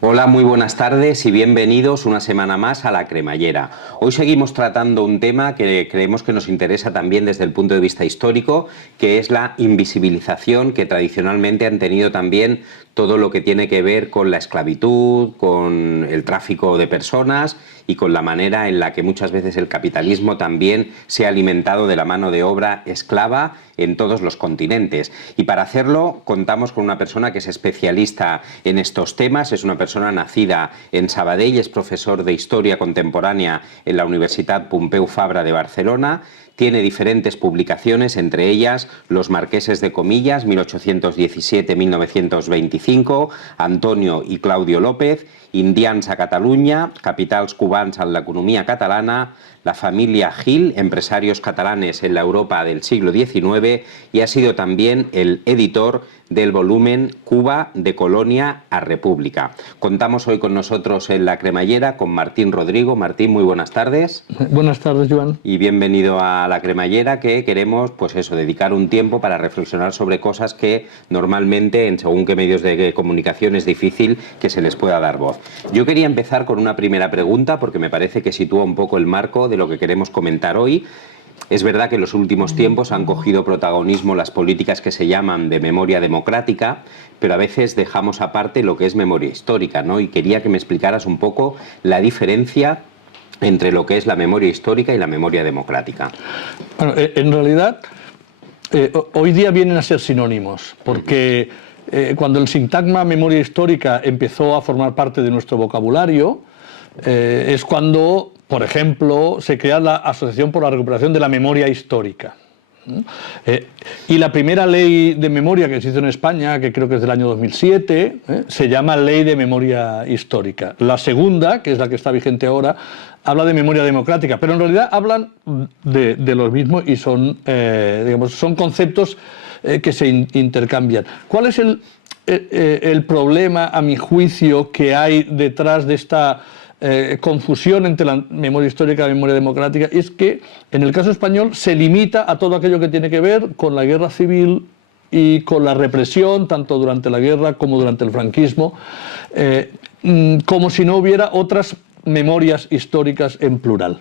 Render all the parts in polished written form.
Hola, muy buenas tardes y bienvenidos una semana más a La Cremallera. Hoy seguimos tratando un tema que creemos que nos interesa también desde el punto de vista histórico, que es la invisibilización que tradicionalmente han tenido también todo lo que tiene que ver con la esclavitud, con el tráfico de personas y con la manera en la que muchas veces el capitalismo también se ha alimentado de la mano de obra esclava en todos los continentes. Y para hacerlo contamos con una persona que es especialista en estos temas, es una persona nacida en Sabadell, es profesor de Historia Contemporánea en la Universitat Pompeu Fabra de Barcelona. Tiene diferentes publicaciones, entre ellas Los marqueses de Comillas, 1817-1925, Antonio y Claudio López, Indians a Catalunya, Capitals cubans en l'economia catalana, La familia Gil, empresarios catalanes en la Europa del siglo XIX, y ha sido también el editor del volumen Cuba de Colonia a República. Contamos hoy con nosotros en La Cremallera con Martín Rodrigo. Martín, muy buenas tardes. Buenas tardes, Joan. Y bienvenido a La Cremallera, que queremos, pues eso, dedicar un tiempo para reflexionar sobre cosas que normalmente, en según qué medios de comunicación, es difícil que se les pueda dar voz. Yo quería empezar con una primera pregunta, porque me parece que sitúa un poco el marco de lo que queremos comentar hoy. Es verdad que en los últimos tiempos han cogido protagonismo las políticas que se llaman de memoria democrática, pero a veces dejamos aparte lo que es memoria histórica, ¿no? Y quería que me explicaras un poco la diferencia entre lo que es la memoria histórica y la memoria democrática. Bueno, en realidad, hoy día vienen a ser sinónimos, porque cuando el sintagma memoria histórica empezó a formar parte de nuestro vocabulario, es cuando, por ejemplo, se crea la Asociación por la Recuperación de la Memoria Histórica. Y la primera ley de memoria que se hizo en España, que creo que es del año 2007, se llama Ley de Memoria Histórica. La segunda, que es la que está vigente ahora, habla de memoria democrática, pero en realidad hablan de lo mismo y son, digamos, son conceptos que se intercambian. ¿Cuál es el problema, a mi juicio, que hay detrás de esta confusión entre la memoria histórica y la memoria democrática? Es que en el caso español se limita a todo aquello que tiene que ver con la guerra civil y con la represión, tanto durante la guerra como durante el franquismo, como si no hubiera otras memorias históricas en plural.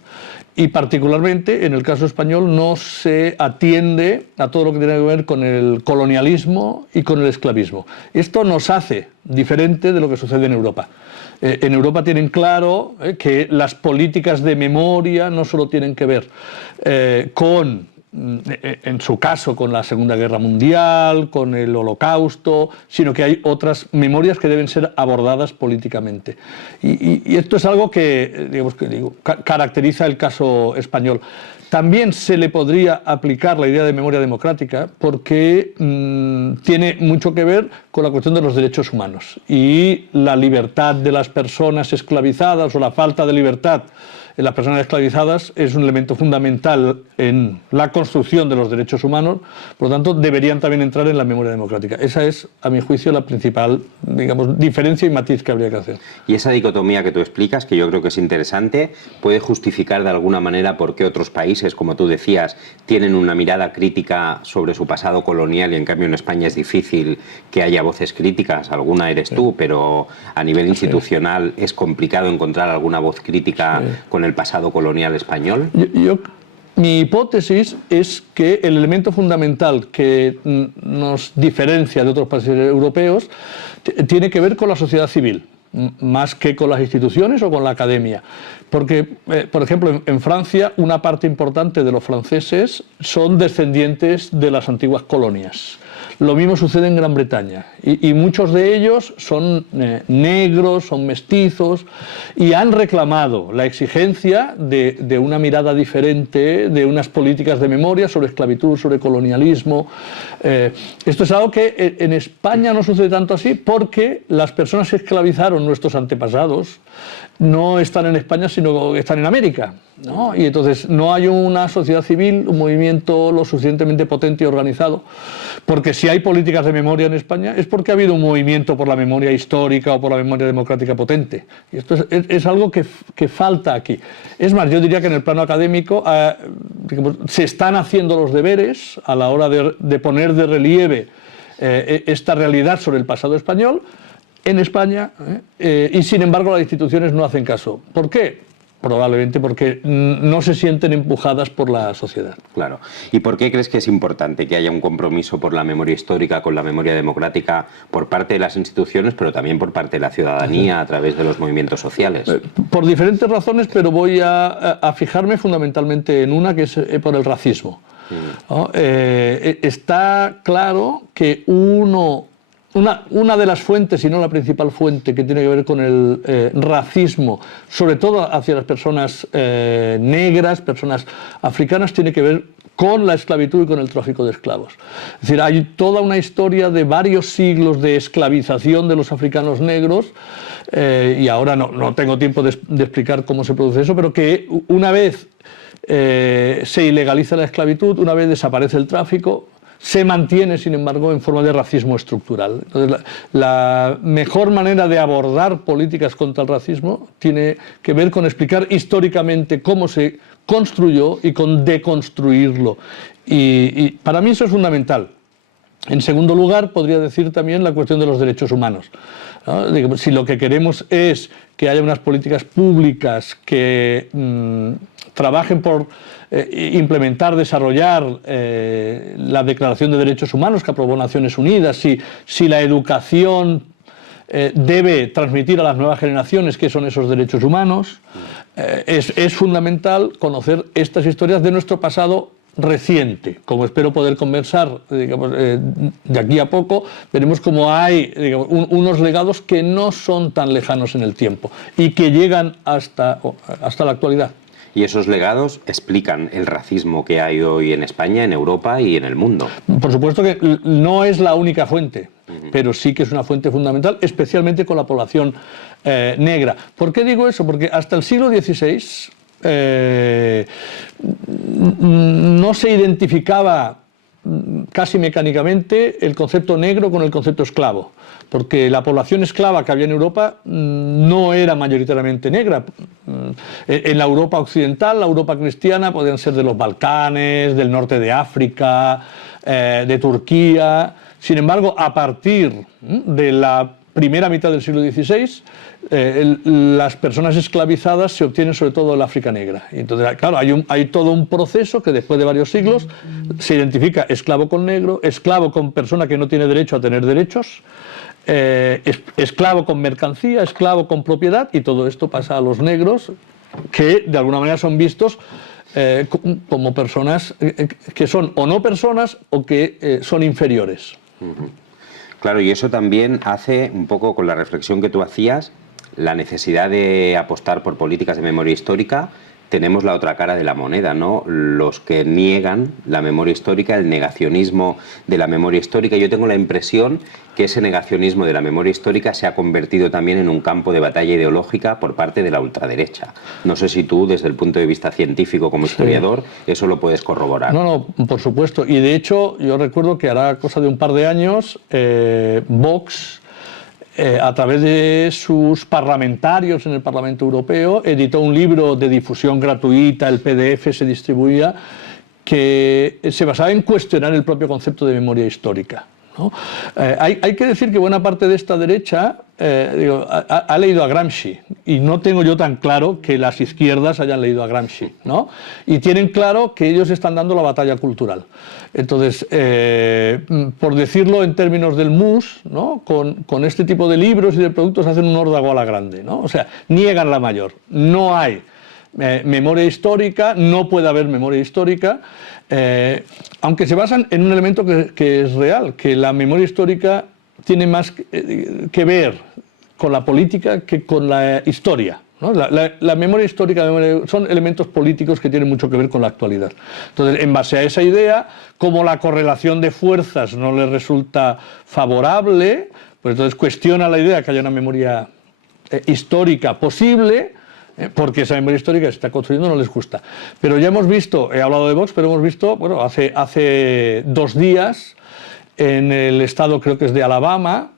Y particularmente en el caso español no se atiende a todo lo que tiene que ver con el colonialismo y con el esclavismo. Esto nos hace diferente de lo que sucede en Europa. En Europa tienen claro que las políticas de memoria no solo tienen que ver con, en su caso, con la Segunda Guerra Mundial, con el Holocausto, sino que hay otras memorias que deben ser abordadas políticamente. Y esto es algo que, digamos, caracteriza el caso español. También se le podría aplicar la idea de memoria democrática porque tiene mucho que ver con la cuestión de los derechos humanos y la libertad de las personas esclavizadas o la falta de libertad en las personas esclavizadas es un elemento fundamental en la construcción de los derechos humanos, por lo tanto deberían también entrar en la memoria democrática. Esa es, a mi juicio, la principal, digamos, diferencia y matiz que habría que hacer. Y esa dicotomía que tú explicas, que yo creo que es interesante, puede justificar de alguna manera por qué otros países, como tú decías, tienen una mirada crítica sobre su pasado colonial y en cambio en España es difícil que haya voces críticas. Alguna eres tú, pero a nivel institucional es complicado encontrar alguna voz crítica con el pasado colonial español. Mi hipótesis es que el elemento fundamental que nos diferencia de otros países europeos tiene que ver con la sociedad civil, más que con las instituciones o con la academia. Porque, por ejemplo, en Francia una parte importante de los franceses son descendientes de las antiguas colonias. Lo mismo sucede en Gran Bretaña y muchos de ellos son negros, son mestizos y han reclamado la exigencia de una mirada diferente, de unas políticas de memoria sobre esclavitud, sobre colonialismo. Esto es algo que en España no sucede tanto así porque las personas que esclavizaron nuestros antepasados no están en España, sino que están en América, ¿no? Y entonces no hay una sociedad civil, un movimiento lo suficientemente potente y organizado, porque si hay políticas de memoria en España es porque ha habido un movimiento por la memoria histórica o por la memoria democrática potente. Y esto es algo que falta aquí. Es más, yo diría que en el plano académico digamos, se están haciendo los deberes a la hora de poner de relieve esta realidad sobre el pasado español. en España, y sin embargo las instituciones no hacen caso. ¿Por qué? Probablemente porque no se sienten empujadas por la sociedad. Claro. ¿Y por qué crees que es importante que haya un compromiso por la memoria histórica, con la memoria democrática, por parte de las instituciones, pero también por parte de la ciudadanía a través de los movimientos sociales? Por diferentes razones, pero voy a fijarme fundamentalmente en una, que es por el racismo. ¿No? Está claro que una de las fuentes, si no la principal fuente, que tiene que ver con el racismo, sobre todo hacia las personas negras, personas africanas, tiene que ver con la esclavitud y con el tráfico de esclavos. Es decir, hay toda una historia de varios siglos de esclavización de los africanos negros, y ahora no tengo tiempo de explicar cómo se produce eso, pero que una vez se ilegaliza la esclavitud, una vez desaparece el tráfico, se mantiene, sin embargo, en forma de racismo estructural. Entonces, la mejor manera de abordar políticas contra el racismo tiene que ver con explicar históricamente cómo se construyó y con deconstruirlo. Y para mí eso es fundamental. En segundo lugar, podría decir también la cuestión de los derechos humanos, ¿no? Digamos, si lo que queremos es que haya unas políticas públicas que trabajen por implementar, desarrollar la Declaración de Derechos Humanos que aprobó Naciones Unidas, si la educación debe transmitir a las nuevas generaciones qué son esos derechos humanos, es fundamental conocer estas historias de nuestro pasado reciente. Como espero poder conversar, digamos, de aquí a poco, veremos cómo hay, digamos, unos legados que no son tan lejanos en el tiempo y que llegan hasta la actualidad. Y esos legados explican el racismo que hay hoy en España, en Europa y en el mundo. Por supuesto que no es la única fuente, pero sí que es una fuente fundamental, especialmente con la población negra. ¿Por qué digo eso? Porque hasta el siglo XVI no se identificaba casi mecánicamente el concepto negro con el concepto esclavo, porque la población esclava que había en Europa no era mayoritariamente negra. En la Europa occidental, la Europa cristiana, podían ser de los Balcanes, del norte de África, de Turquía. Sin embargo, a partir de la primera mitad del siglo XVI, las personas esclavizadas se obtienen sobre todo en la África negra. Y entonces, claro, hay todo un proceso que después de varios siglos se identifica esclavo con negro, esclavo con persona que no tiene derecho a tener derechos, esclavo con mercancía, esclavo con propiedad, y todo esto pasa a los negros, que de alguna manera son vistos como personas que son o no personas o que son inferiores. Claro, y eso también hace, un poco con la reflexión que tú hacías, la necesidad de apostar por políticas de memoria histórica. Tenemos la otra cara de la moneda, ¿no? Los que niegan la memoria histórica, el negacionismo de la memoria histórica. Yo tengo la impresión que ese negacionismo de la memoria histórica se ha convertido también en un campo de batalla ideológica por parte de la ultraderecha. No sé si tú, desde el punto de vista científico como historiador, eso lo puedes corroborar. No, por supuesto. Y de hecho, yo recuerdo que hará cosa de un par de años, Vox, a través de sus parlamentarios en el Parlamento Europeo, editó un libro de difusión gratuita, el PDF se distribuía, que se basaba en cuestionar el propio concepto de memoria histórica, ¿no? Hay que decir que buena parte de esta derecha ha leído a Gramsci, y no tengo yo tan claro que las izquierdas hayan leído a Gramsci, ¿no? Y tienen claro que ellos están dando la batalla cultural. Entonces, por decirlo en términos del MUS, ¿no? Con este tipo de libros y de productos hacen un órdago a la grande, ¿no? O sea, niegan la mayor. No hay memoria histórica, no puede haber memoria histórica, aunque se basan en un elemento que es real, que la memoria histórica tiene más que ver con la política que con la historia, ¿no? La memoria histórica son elementos políticos que tienen mucho que ver con la actualidad. Entonces, en base a esa idea, como la correlación de fuerzas no les resulta favorable, pues entonces cuestiona la idea que haya una memoria histórica posible, porque esa memoria histórica que se está construyendo no les gusta. Pero ya hemos visto, he hablado de Vox, pero hemos visto, bueno, hace 2 días, en el estado, creo que es de Alabama,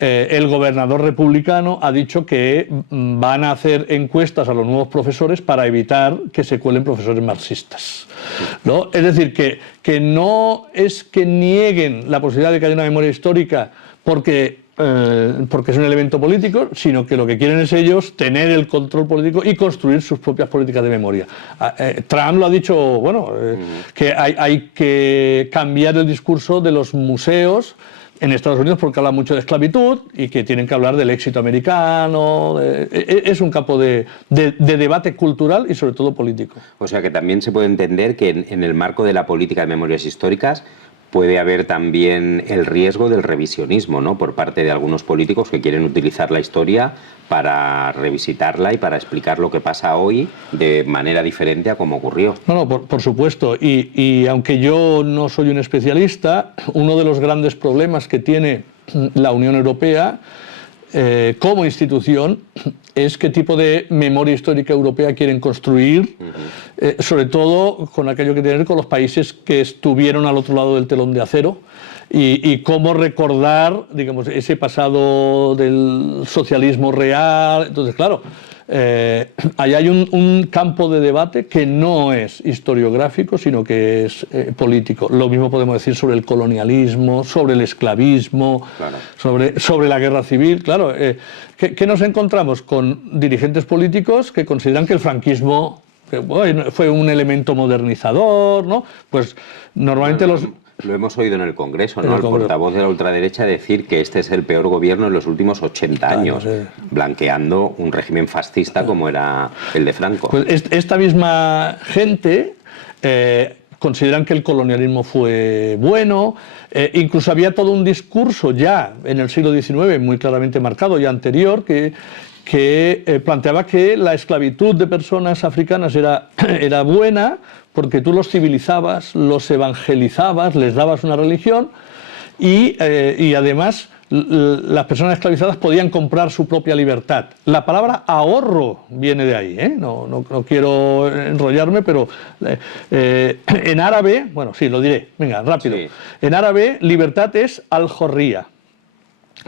el gobernador republicano ha dicho que van a hacer encuestas a los nuevos profesores para evitar que se cuelen profesores marxistas, ¿no? Es decir, que no es que nieguen la posibilidad de que haya una memoria histórica porque porque es un elemento político, sino que lo que quieren es ellos tener el control político y construir sus propias políticas de memoria. Trump lo ha dicho, bueno, que hay que cambiar el discurso de los museos en Estados Unidos porque habla mucho de esclavitud y que tienen que hablar del éxito americano. Es un campo de debate cultural y sobre todo político. O sea que también se puede entender que en el marco de la política de memorias históricas puede haber también el riesgo del revisionismo, ¿no?, por parte de algunos políticos que quieren utilizar la historia para revisitarla y para explicar lo que pasa hoy de manera diferente a como ocurrió. No, por supuesto. Y aunque yo no soy un especialista, uno de los grandes problemas que tiene la Unión Europea como institución es qué tipo de memoria histórica europea quieren construir, sobre todo con aquello que tiene que ver con los países que estuvieron al otro lado del telón de acero y cómo recordar, digamos, ese pasado del socialismo real. Entonces, claro, ahí hay un campo de debate que no es historiográfico, sino que es político. Lo mismo podemos decir sobre el colonialismo, sobre el esclavismo, claro, sobre la guerra civil. Claro, ¿qué nos encontramos? Con dirigentes políticos que consideran que el franquismo fue un elemento modernizador, ¿no? Pues normalmente Lo hemos oído en el Congreso, ¿no? El portavoz de la ultraderecha decir que este es el peor gobierno en los últimos 80 años, blanqueando un régimen fascista como era el de Franco. Pues esta misma gente consideran que el colonialismo fue bueno, incluso había todo un discurso ya en el siglo XIX muy claramente marcado, ya anterior, que planteaba que la esclavitud de personas africanas era buena porque tú los civilizabas, los evangelizabas, les dabas una religión y además las personas esclavizadas podían comprar su propia libertad. La palabra ahorro viene de ahí, ¿eh? No quiero enrollarme, pero en árabe, bueno, sí, lo diré, venga, rápido. Sí. En árabe, libertad es al-Hurriya.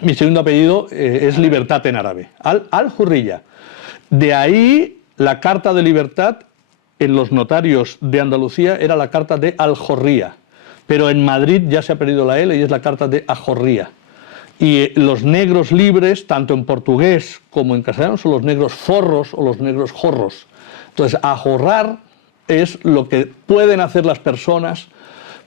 Mi segundo apellido es libertad en árabe, al-Hurriya. De ahí la carta de libertad en los notarios de Andalucía era la carta de al-Hurriya, pero en Madrid ya se ha perdido la L y es la carta de ajorría. Y los negros libres, tanto en portugués como en castellano, son los negros forros o los negros jorros. Entonces, ahorrar es lo que pueden hacer las personas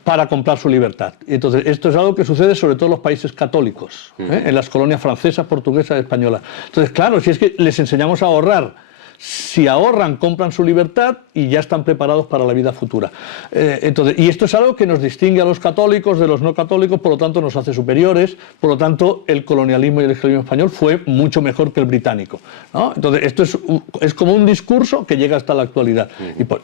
para comprar su libertad. Y entonces, esto es algo que sucede sobre todo en los países católicos, en las colonias francesas, portuguesas, españolas. Entonces, claro, si es que les enseñamos a ahorrar, si ahorran, compran su libertad y ya están preparados para la vida futura. Y esto es algo que nos distingue a los católicos de los no católicos, por lo tanto nos hace superiores, por lo tanto el colonialismo y el esclavismo español fue mucho mejor que el británico, ¿no? Entonces esto es como un discurso que llega hasta la actualidad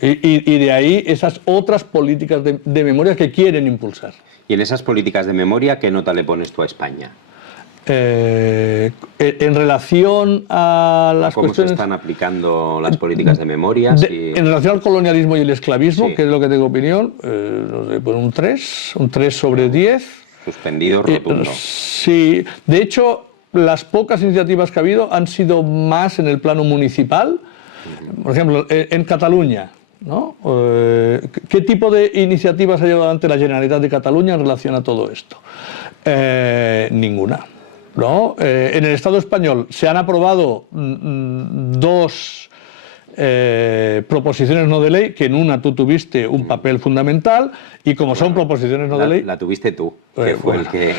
y de ahí esas otras políticas de memoria que quieren impulsar. Y en esas políticas de memoria, ¿qué nota le pones tú a España? En relación a las ¿Cómo cuestiones... se están aplicando las políticas de memoria? En relación al colonialismo y el esclavismo, sí, que es lo que tengo opinión, no sé, pues un 3 sobre 10. Suspendido rotundo. Sí, de hecho, las pocas iniciativas que ha habido han sido más en el plano municipal. Por ejemplo, en Cataluña, ¿no? ¿Qué tipo de iniciativas ha llevado adelante la Generalitat de Cataluña en relación a todo esto? Ninguna. ¿No? En el Estado español se han aprobado dos proposiciones no de ley, que en una tú tuviste un papel fundamental, y como son proposiciones no de ley... La tuviste tú, que fue el que...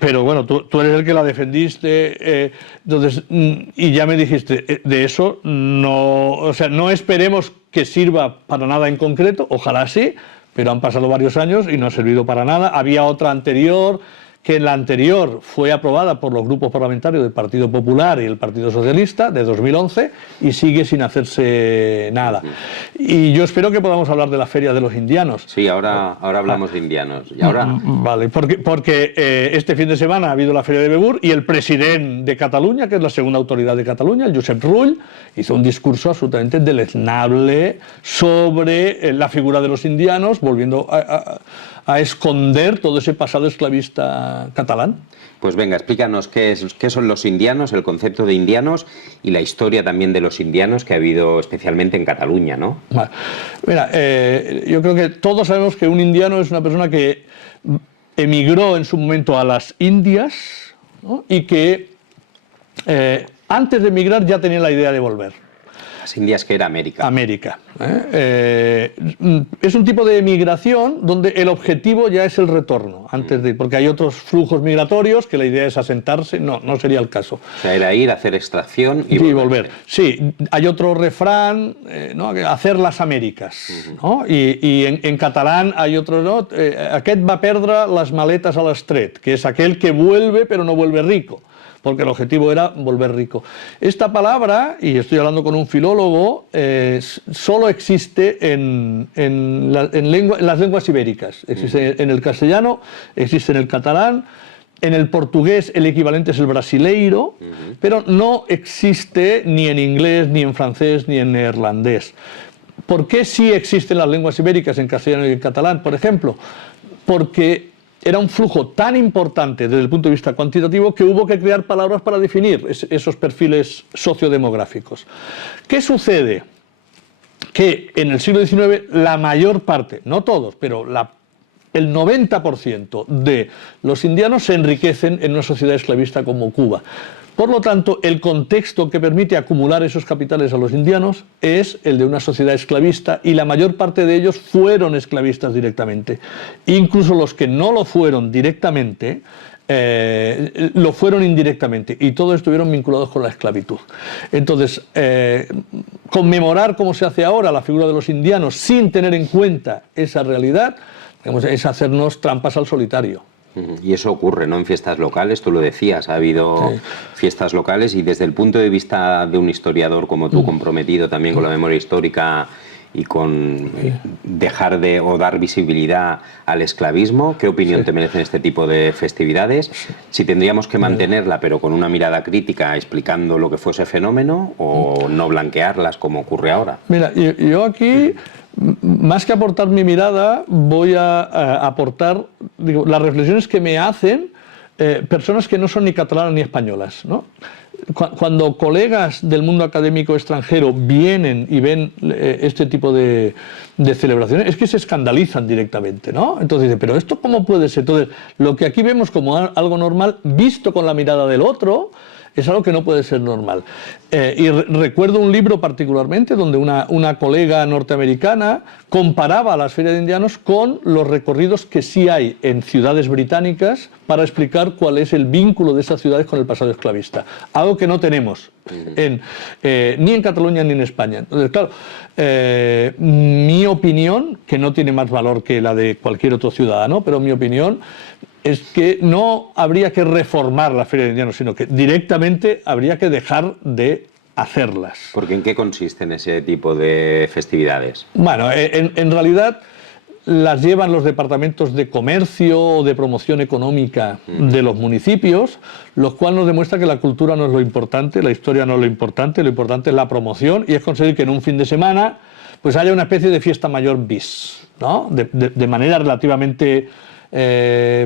Pero bueno, tú eres el que la defendiste, entonces, y ya me dijiste, de eso no... O sea, no esperemos que sirva para nada en concreto, ojalá sí, pero han pasado varios años y no ha servido para nada. Había otra anterior, que en la anterior fue aprobada por los grupos parlamentarios del Partido Popular y el Partido Socialista, de 2011, y sigue sin hacerse nada. Y yo espero que podamos hablar de la Feria de los Indianos. Sí, ahora hablamos de indianos. ¿Y ahora? Vale, porque este fin de semana ha habido la Feria de Begur y el presidente de Cataluña, que es la segunda autoridad de Cataluña, el Josep Rull, hizo un discurso absolutamente deleznable sobre la figura de los indianos, volviendo a esconder todo ese pasado esclavista catalán. Pues venga, explícanos qué son los indianos, el concepto de indianos y la historia también de los indianos que ha habido especialmente en Cataluña, ¿no? Mira, yo creo que todos sabemos que un indiano es una persona que emigró en su momento a las Indias, ¿no? Y que antes de emigrar ya tenían la idea de volver. Las Indias, que era América. América. Es un tipo de migración donde el objetivo ya es el retorno, antes de, porque hay otros flujos migratorios que la idea es asentarse, no sería el caso. O sea, era ir, hacer extracción y volver. Sí, hay otro refrán, ¿no? Hacer las Américas. ¿No? Y en catalán hay otro, ¿no? Aquest va perdre las maletas a l'estret, que es aquel que vuelve pero no vuelve rico, porque el objetivo era volver rico. Esta palabra, y estoy hablando con un filólogo, solo existe en las lenguas ibéricas. Existe en el castellano, existe en el catalán, en el portugués el equivalente es el brasileiro, pero no existe ni en inglés, ni en francés, ni en neerlandés. ¿Por qué sí existen las lenguas ibéricas en castellano y en catalán, por ejemplo? Porque era un flujo tan importante desde el punto de vista cuantitativo que hubo que crear palabras para definir esos perfiles sociodemográficos. ¿Qué sucede? Que en el siglo XIX la mayor parte, no todos, pero el 90% de los indianos se enriquecen en una sociedad esclavista como Cuba. Por lo tanto, el contexto que permite acumular esos capitales a los indianos es el de una sociedad esclavista, y la mayor parte de ellos fueron esclavistas directamente. Incluso los que no lo fueron directamente, lo fueron indirectamente, y todos estuvieron vinculados con la esclavitud. Entonces, conmemorar como se hace ahora la figura de los indianos sin tener en cuenta esa realidad, digamos, es hacernos trampas al solitario. Y eso ocurre, ¿no? En fiestas locales, tú lo decías, ha habido fiestas locales, y desde el punto de vista de un historiador como tú, comprometido también con la memoria histórica y con dejar de o dar visibilidad al esclavismo, ¿qué opinión te merecen este tipo de festividades? Si tendríamos que mantenerla, pero con una mirada crítica, explicando lo que fue ese fenómeno, o no blanquearlas como ocurre ahora. Mira, yo aquí, más que aportar mi mirada, voy a aportar, digo, las reflexiones que me hacen personas que no son ni catalanas ni españolas, ¿no? Cuando colegas del mundo académico extranjero vienen y ven este tipo de celebraciones, es que se escandalizan directamente, ¿no? Entonces dicen, ¿pero esto cómo puede ser? Entonces, lo que aquí vemos como algo normal, visto con la mirada del otro, es algo que no puede ser normal. Y recuerdo un libro particularmente donde una colega norteamericana comparaba a las ferias de indianos con los recorridos que sí hay en ciudades británicas para explicar cuál es el vínculo de esas ciudades con el pasado esclavista. Algo que no tenemos ni en Cataluña ni en España. Entonces, claro, mi opinión, que no tiene más valor que la de cualquier otro ciudadano, pero mi opinión es que no habría que reformar la Feria de Indianos, sino que directamente habría que dejar de hacerlas. ¿Porque en qué consisten ese tipo de festividades? Bueno, en realidad las llevan los departamentos de comercio o de promoción económica de los municipios, lo cual nos demuestra que la cultura no es lo importante, la historia no es lo importante es la promoción, y es conseguir que en un fin de semana pues haya una especie de fiesta mayor bis, ¿no? De manera relativamente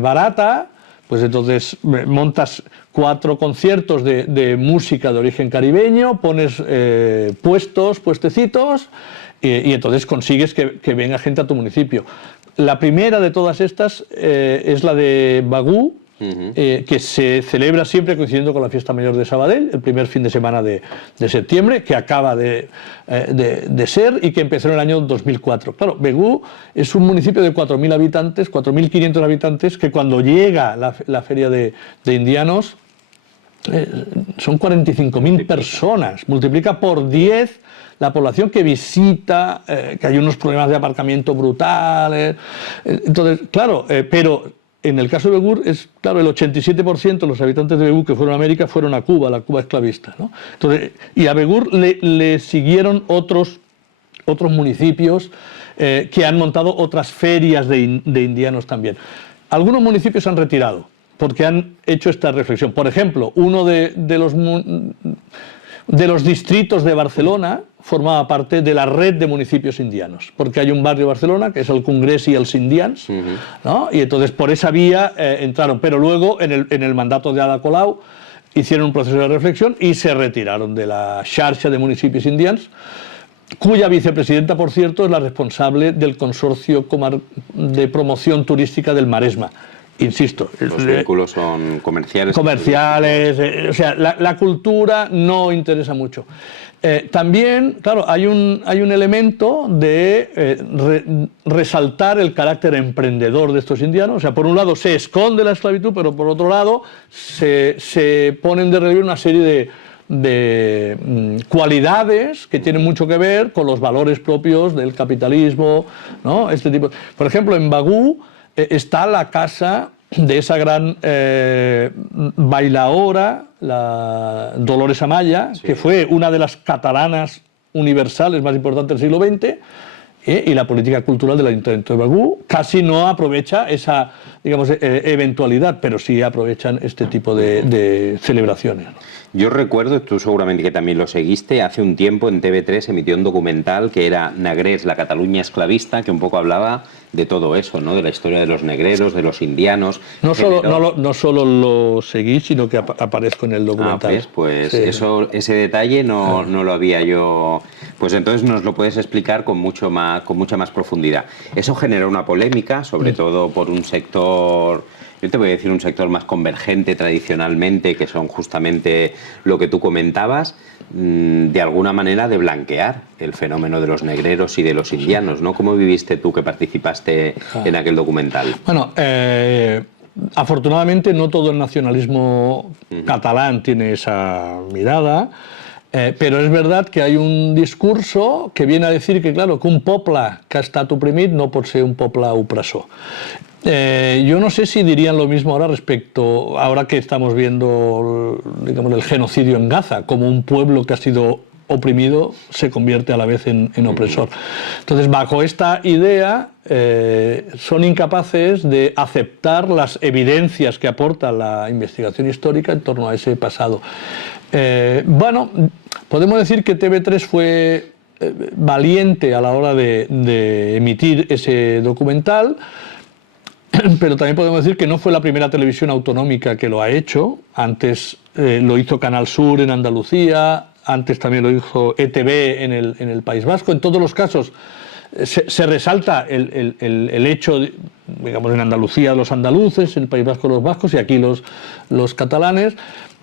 barata. Pues entonces montas 4 conciertos de música de origen caribeño, pones puestecitos, y entonces consigues que venga gente a tu municipio. La primera de todas estas es la de Bagú, que se celebra siempre coincidiendo con la fiesta mayor de Sabadell, el primer fin de semana de septiembre, que acaba de ser, y que empezó en el año 2004. Claro, Begú es un municipio de 4.000 habitantes, 4.500 habitantes, que cuando llega la feria de indianos son 45.000 personas, multiplica por 10 la población que visita, que hay unos problemas de aparcamiento brutales. Entonces, claro, pero en el caso de Begur, es claro, el 87% de los habitantes de Begur que fueron a América fueron a Cuba, la Cuba esclavista, ¿no? Entonces, y a Begur le siguieron otros municipios que han montado otras ferias de indianos también. Algunos municipios se han retirado porque han hecho esta reflexión. Por ejemplo, uno de los distritos de Barcelona formaba parte de la red de municipios indianos, porque hay un barrio de Barcelona que es el Congrés y els Indians, ¿no? Y entonces por esa vía entraron, pero luego en el mandato de Ada Colau hicieron un proceso de reflexión y se retiraron de la xarxa de municipios indians, cuya vicepresidenta, por cierto, es la responsable del consorcio de promoción turística del Maresma. insisto, los vínculos son comerciales. O sea, la cultura no interesa mucho. También, claro, hay un elemento de resaltar el carácter emprendedor de estos indianos. O sea, por un lado se esconde la esclavitud, pero por otro lado se ponen de relieve una serie de cualidades que tienen mucho que ver con los valores propios del capitalismo, ¿no? Este tipo. Por ejemplo, en Bagú está la casa de esa gran bailaora, la Dolores Amaya, sí, que fue una de las catalanas universales más importantes del siglo XX, y la política cultural del Ayuntamiento de Bagú casi no aprovecha esa, digamos, eventualidad, pero sí aprovechan este tipo de celebraciones. Yo recuerdo, tú seguramente que también lo seguiste, hace un tiempo en TV3 emitió un documental que era Negrers, la Cataluña esclavista, que un poco hablaba de todo eso, ¿no? De la historia de los negreros, de los indianos. No solo lo seguí, sino que aparezco en el documental. Pues sí, ese detalle no lo había yo. Pues entonces nos lo puedes explicar con mucha más profundidad. Eso generó una polémica, sobre todo por un sector. Yo te voy a decir un sector más convergente tradicionalmente, que son justamente lo que tú comentabas, de alguna manera de blanquear el fenómeno de los negreros y de los indianos, ¿no? ¿Cómo viviste tú que participaste en aquel documental? Bueno, afortunadamente no todo el nacionalismo catalán tiene esa mirada, però és veritat que hi ha un discurso que viene a decir que, claro, que un poble que ha estat oprimit no pot ser un poble opressor. Yo no sé si dirían lo mismo ahora ahora que estamos viendo, digamos, el genocidio en Gaza, como un pueblo que ha sido oprimido se convierte a la vez en opresor. Entonces, bajo esta idea, son incapaces de aceptar las evidencias que aporta la investigación histórica en torno a ese pasado. Bueno, podemos decir que TV3 fue valiente a la hora de emitir ese documental, pero también podemos decir que no fue la primera televisión autonómica que lo ha hecho. Antes lo hizo Canal Sur en Andalucía, antes también lo hizo ETV en el País Vasco. En todos los casos se resalta el hecho, digamos, en Andalucía los andaluces, en el País Vasco los vascos y aquí los catalanes.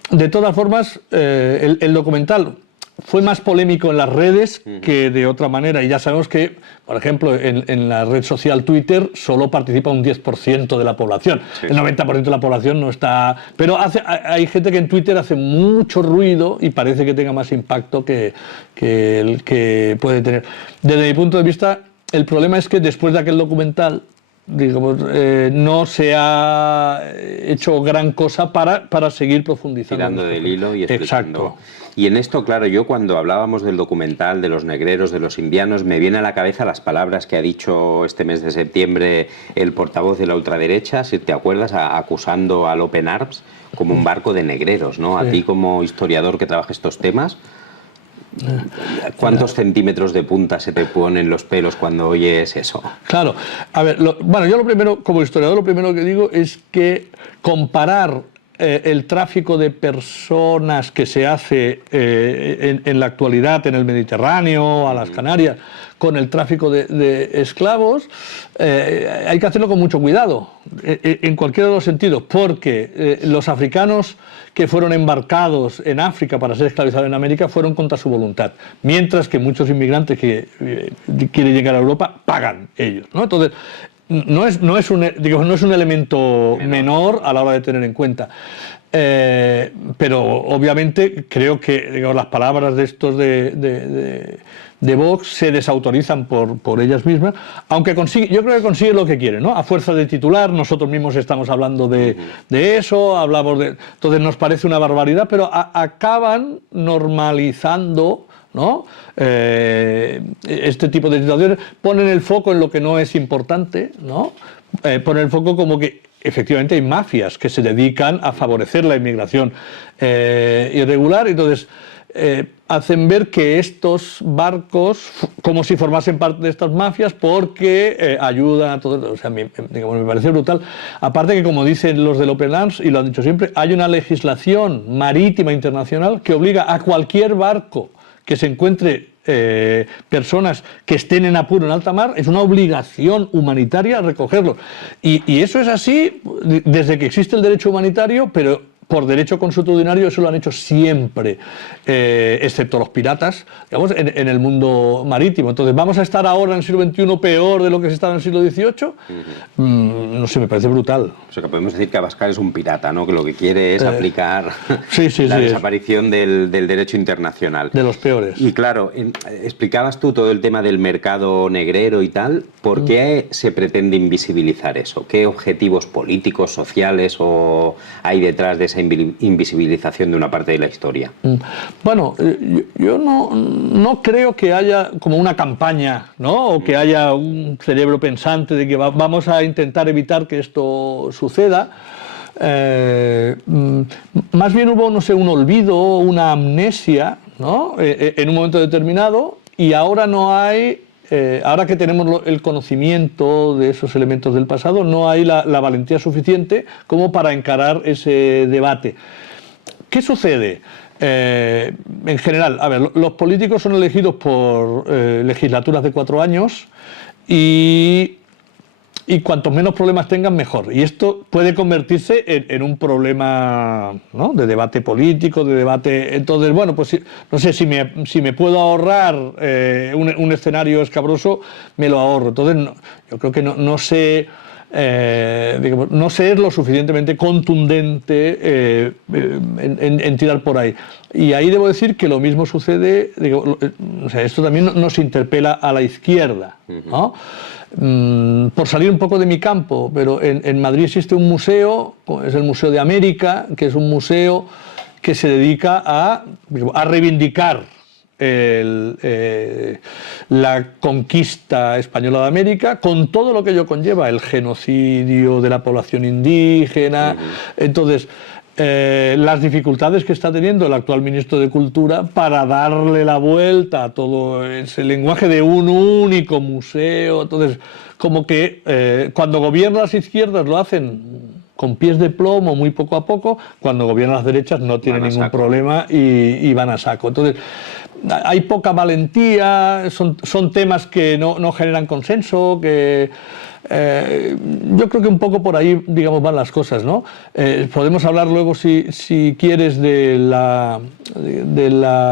De todas formas, el documental fue más polémico en las redes que de otra manera, y ya sabemos que, por ejemplo, en la red social Twitter solo participa un 10% de la población. Sí. El 90% de la población no está. Pero hay gente que en Twitter hace mucho ruido y parece que tenga más impacto que el que puede tener. Desde mi punto de vista, el problema es que después de aquel documental, digamos, no se ha hecho gran cosa para seguir profundizando. Tirando del hilo y explicando. Exacto. Y en esto, claro, yo cuando hablábamos del documental de los negreros, de los indianos, me viene a la cabeza las palabras que ha dicho este mes de septiembre el portavoz de la ultraderecha, si te acuerdas, acusando al Open Arms como un barco de negreros, ¿no? Sí. A ti como historiador que trabaja estos temas, ¿cuántos centímetros de punta se te ponen los pelos cuando oyes eso? Claro, a ver, bueno, yo lo primero, como historiador, lo primero que digo es que comparar el tráfico de personas que se hace en la actualidad en el Mediterráneo, a las Canarias, con el tráfico de esclavos, hay que hacerlo con mucho cuidado, en cualquiera de los sentidos, porque los africanos que fueron embarcados en África para ser esclavizados en América fueron contra su voluntad, mientras que muchos inmigrantes que quieren llegar a Europa pagan ellos, ¿no? Entonces, no es un elemento menor a la hora de tener en cuenta. Pero obviamente creo que, digamos, las palabras de estos de Vox se desautorizan por ellas mismas, aunque yo creo que consigue lo que quiere, ¿no? A fuerza de titular, nosotros mismos estamos hablando de eso, entonces nos parece una barbaridad, pero acaban normalizando, ¿no? Este tipo de situaciones, ponen el foco en lo que no es importante, ¿no? Ponen el foco como que efectivamente hay mafias que se dedican a favorecer la inmigración irregular, entonces hacen ver que estos barcos como si formasen parte de estas mafias porque ayudan a todo. O sea, me parece brutal. Aparte que, como dicen los del Open Arms, y lo han dicho siempre, hay una legislación marítima internacional que obliga a cualquier barco que se encuentre personas que estén en apuro en alta mar, es una obligación humanitaria recogerlos. Y eso es así desde que existe el derecho humanitario, pero por derecho consuetudinario eso lo han hecho siempre, excepto los piratas, digamos, en el mundo marítimo. Entonces, ¿vamos a estar ahora en el siglo XXI peor de lo que se estaba en el siglo XVIII? No sé, me parece brutal. O sea, que podemos decir que Abascal es un pirata, ¿no? Que lo que quiere es aplicar la desaparición del derecho internacional. De los peores. Y claro, explicabas tú todo el tema del mercado negrero y tal. ¿Por qué se pretende invisibilizar eso? ¿Qué objetivos políticos, sociales hay detrás de esa invisibilización de una parte de la historia? Bueno, yo no creo que haya como una campaña, ¿no? O que haya un cerebro pensante de que vamos a intentar evitar que esto suceda. Más bien hubo, no sé, un olvido, una amnesia, ¿no? En un momento determinado, y ahora no hay, ahora que tenemos el conocimiento de esos elementos del pasado, no hay la valentía suficiente como para encarar ese debate. ¿Qué sucede? En general, a ver, los políticos son elegidos por legislaturas de 4 años y cuantos menos problemas tengan, mejor. Y esto puede convertirse en un problema, ¿no?, de debate político, de debate. Entonces, bueno, pues no sé, si me puedo ahorrar un escenario escabroso, me lo ahorro. Entonces, yo creo que no sé. Digamos, no ser lo suficientemente contundente en tirar por ahí. Y ahí debo decir que lo mismo sucede, o sea, esto también nos interpela a la izquierda, ¿no? Por salir un poco de mi campo, pero en Madrid existe un museo, es el Museo de América, que es un museo que se dedica a reivindicar la conquista española de América, con todo lo que ello conlleva, el genocidio de la población indígena. Entonces, las dificultades que está teniendo el actual ministro de Cultura para darle la vuelta a todo ese lenguaje de un único museo. Entonces, como que cuando gobiernan las izquierdas lo hacen con pies de plomo, muy poco a poco; cuando gobiernan las derechas no tienen ningún problema y van a saco. Entonces, hay poca valentía, son temas que no generan consenso, que yo creo que un poco por ahí, digamos, van las cosas, ¿no? Podemos hablar luego, si quieres, de la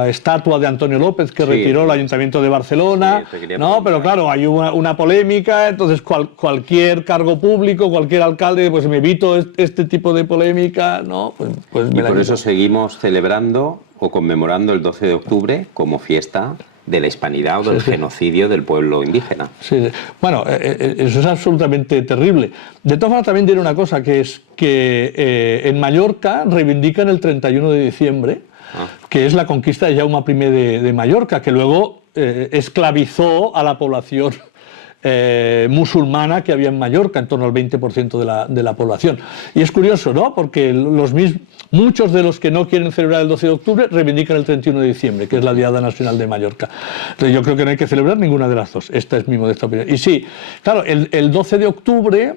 estatua de Antonio López que retiró el Ayuntamiento de Barcelona, ¿no? Pero claro, hay una polémica, entonces cualquier cargo público, cualquier alcalde, pues me evito este tipo de polémica, ¿no? Pues y por eso seguimos celebrando o conmemorando el 12 de octubre como fiesta de la hispanidad o del genocidio del pueblo indígena. Sí. Bueno, eso es absolutamente terrible. De todas formas, también diré una cosa, que es que en Mallorca reivindican el 31 de diciembre, que es la conquista de Jaume I de Mallorca, que luego esclavizó a la población musulmana que había en Mallorca, en torno al 20% de la población. Y es curioso, ¿no? Porque muchos de los que no quieren celebrar el 12 de octubre reivindican el 31 de diciembre, que es la Diada Nacional de Mallorca. Entonces, yo creo que no hay que celebrar ninguna de las dos. Esta es mi modesta opinión. Y sí, claro, el 12 de octubre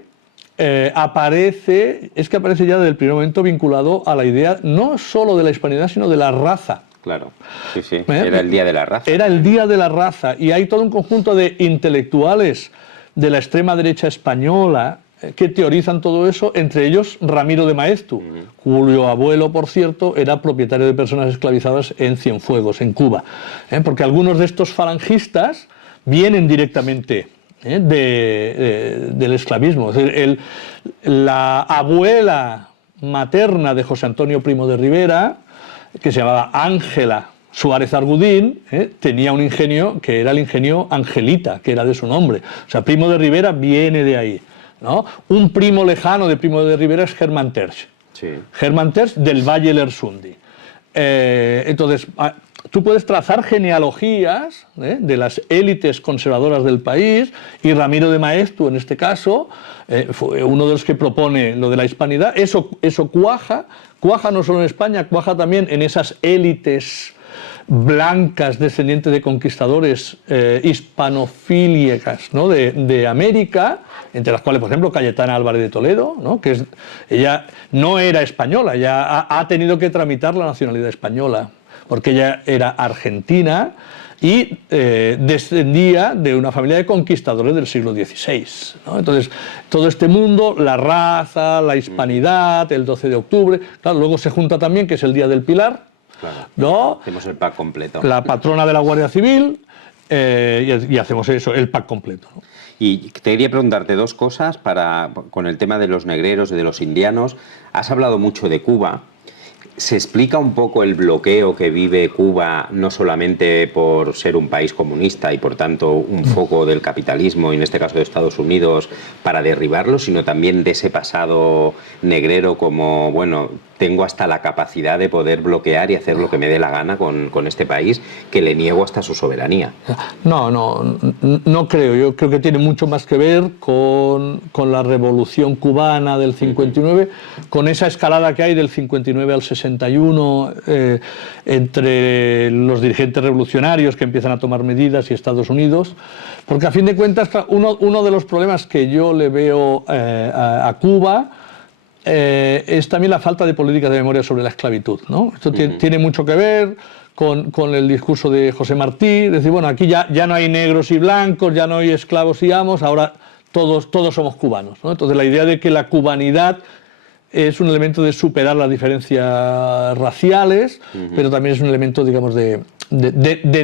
aparece ya desde el primer momento vinculado a la idea no solo de la hispanidad, sino de la raza. Claro, sí. Era el Día de la Raza. Era el Día de la Raza, y hay todo un conjunto de intelectuales de la extrema derecha española que teorizan todo eso, entre ellos Ramiro de Maeztu, cuyo abuelo, por cierto, era propietario de personas esclavizadas en Cienfuegos, en Cuba. Porque algunos de estos falangistas vienen directamente del esclavismo. Es decir, la abuela materna de José Antonio Primo de Rivera, que se llamaba Ángela Suárez Argudín, tenía un ingenio que era el ingenio Angelita, que era de su nombre. O sea, Primo de Rivera viene de ahí, ¿no? Un primo lejano de Primo de Rivera es Germán Terç. Sí. Germán Terç del Valle Lersundi. Entonces, tú puedes trazar genealogías de las élites conservadoras del país, y Ramiro de Maeztu, en este caso, fue uno de los que propone lo de la hispanidad. Eso cuaja no solo en España, cuaja también en esas élites blancas descendientes de conquistadores hispanofílicas, ¿no?, de América, entre las cuales, por ejemplo, Cayetana Álvarez de Toledo, ¿no?, que ella no era española, ella ha tenido que tramitar la nacionalidad española, porque ella era argentina y descendía de una familia de conquistadores del siglo XVI, ¿no? Entonces, todo este mundo, la raza, la hispanidad, el 12 de octubre, claro, luego se junta también, que es el Día del Pilar, Claro. ¿no? Hacemos el pack completo. La patrona de la Guardia Civil, y hacemos eso, el pack completo, ¿no? Y te quería preguntarte dos cosas con el tema de los negreros y de los indianos. Has hablado mucho de Cuba. ¿Se explica un poco el bloqueo que vive Cuba, no solamente por ser un país comunista y por tanto un foco del capitalismo, y en este caso de Estados Unidos, para derribarlo, sino también de ese pasado negrero como, bueno, tengo hasta la capacidad de poder bloquear y hacer lo que me dé la gana con este país, que le niego hasta su soberanía? No creo. Yo creo que tiene mucho más que ver con la revolución cubana del 59, con esa escalada que hay del 59 al 61 entre los dirigentes revolucionarios que empiezan a tomar medidas y Estados Unidos, porque a fin de cuentas uno de los problemas que yo le veo a Cuba es también la falta de políticas de memoria sobre la esclavitud, ¿no? Esto tiene mucho que ver con el discurso de José Martí, decir, bueno, aquí ya no hay negros y blancos, ya no hay esclavos y amos, ahora todos somos cubanos, ¿no? Entonces la idea de que la cubanidad es un elemento de superar las diferencias raciales, pero también es un elemento, digamos, de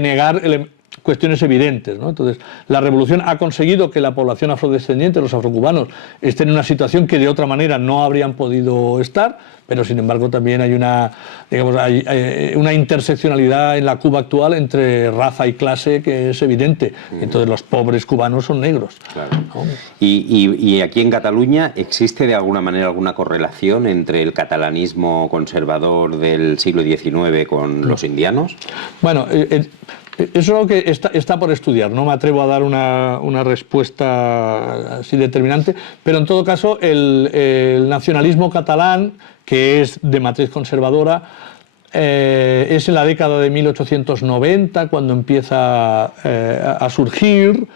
negar cuestiones evidentes, ¿no? Entonces, la revolución ha conseguido que la población afrodescendiente, los afrocubanos, estén en una situación que de otra manera no habrían podido estar, pero sin embargo también hay una interseccionalidad en la Cuba actual entre raza y clase que es evidente. Entonces los pobres cubanos son negros. Claro. ¿No? Y aquí en Cataluña, ¿existe de alguna manera alguna correlación entre el catalanismo conservador del siglo XIX con los indianos? Bueno, eso es lo que está por estudiar. No me atrevo a dar una respuesta así determinante, pero en todo caso el nacionalismo catalán, que es de matriz conservadora, es en la década de 1890 cuando empieza a surgir,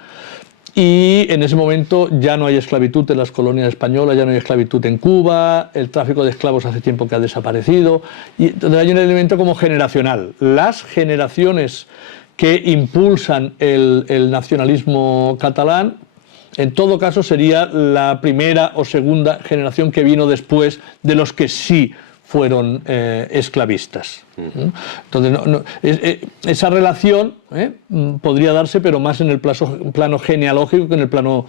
y en ese momento ya no hay esclavitud en las colonias españolas, ya no hay esclavitud en Cuba, el tráfico de esclavos hace tiempo que ha desaparecido, y entonces hay un elemento como generacional. Las generaciones que impulsan el nacionalismo catalán, en todo caso sería la primera o segunda generación que vino después de los que sí fueron esclavistas. Entonces, esa relación podría darse, pero más en el plano genealógico que en el plano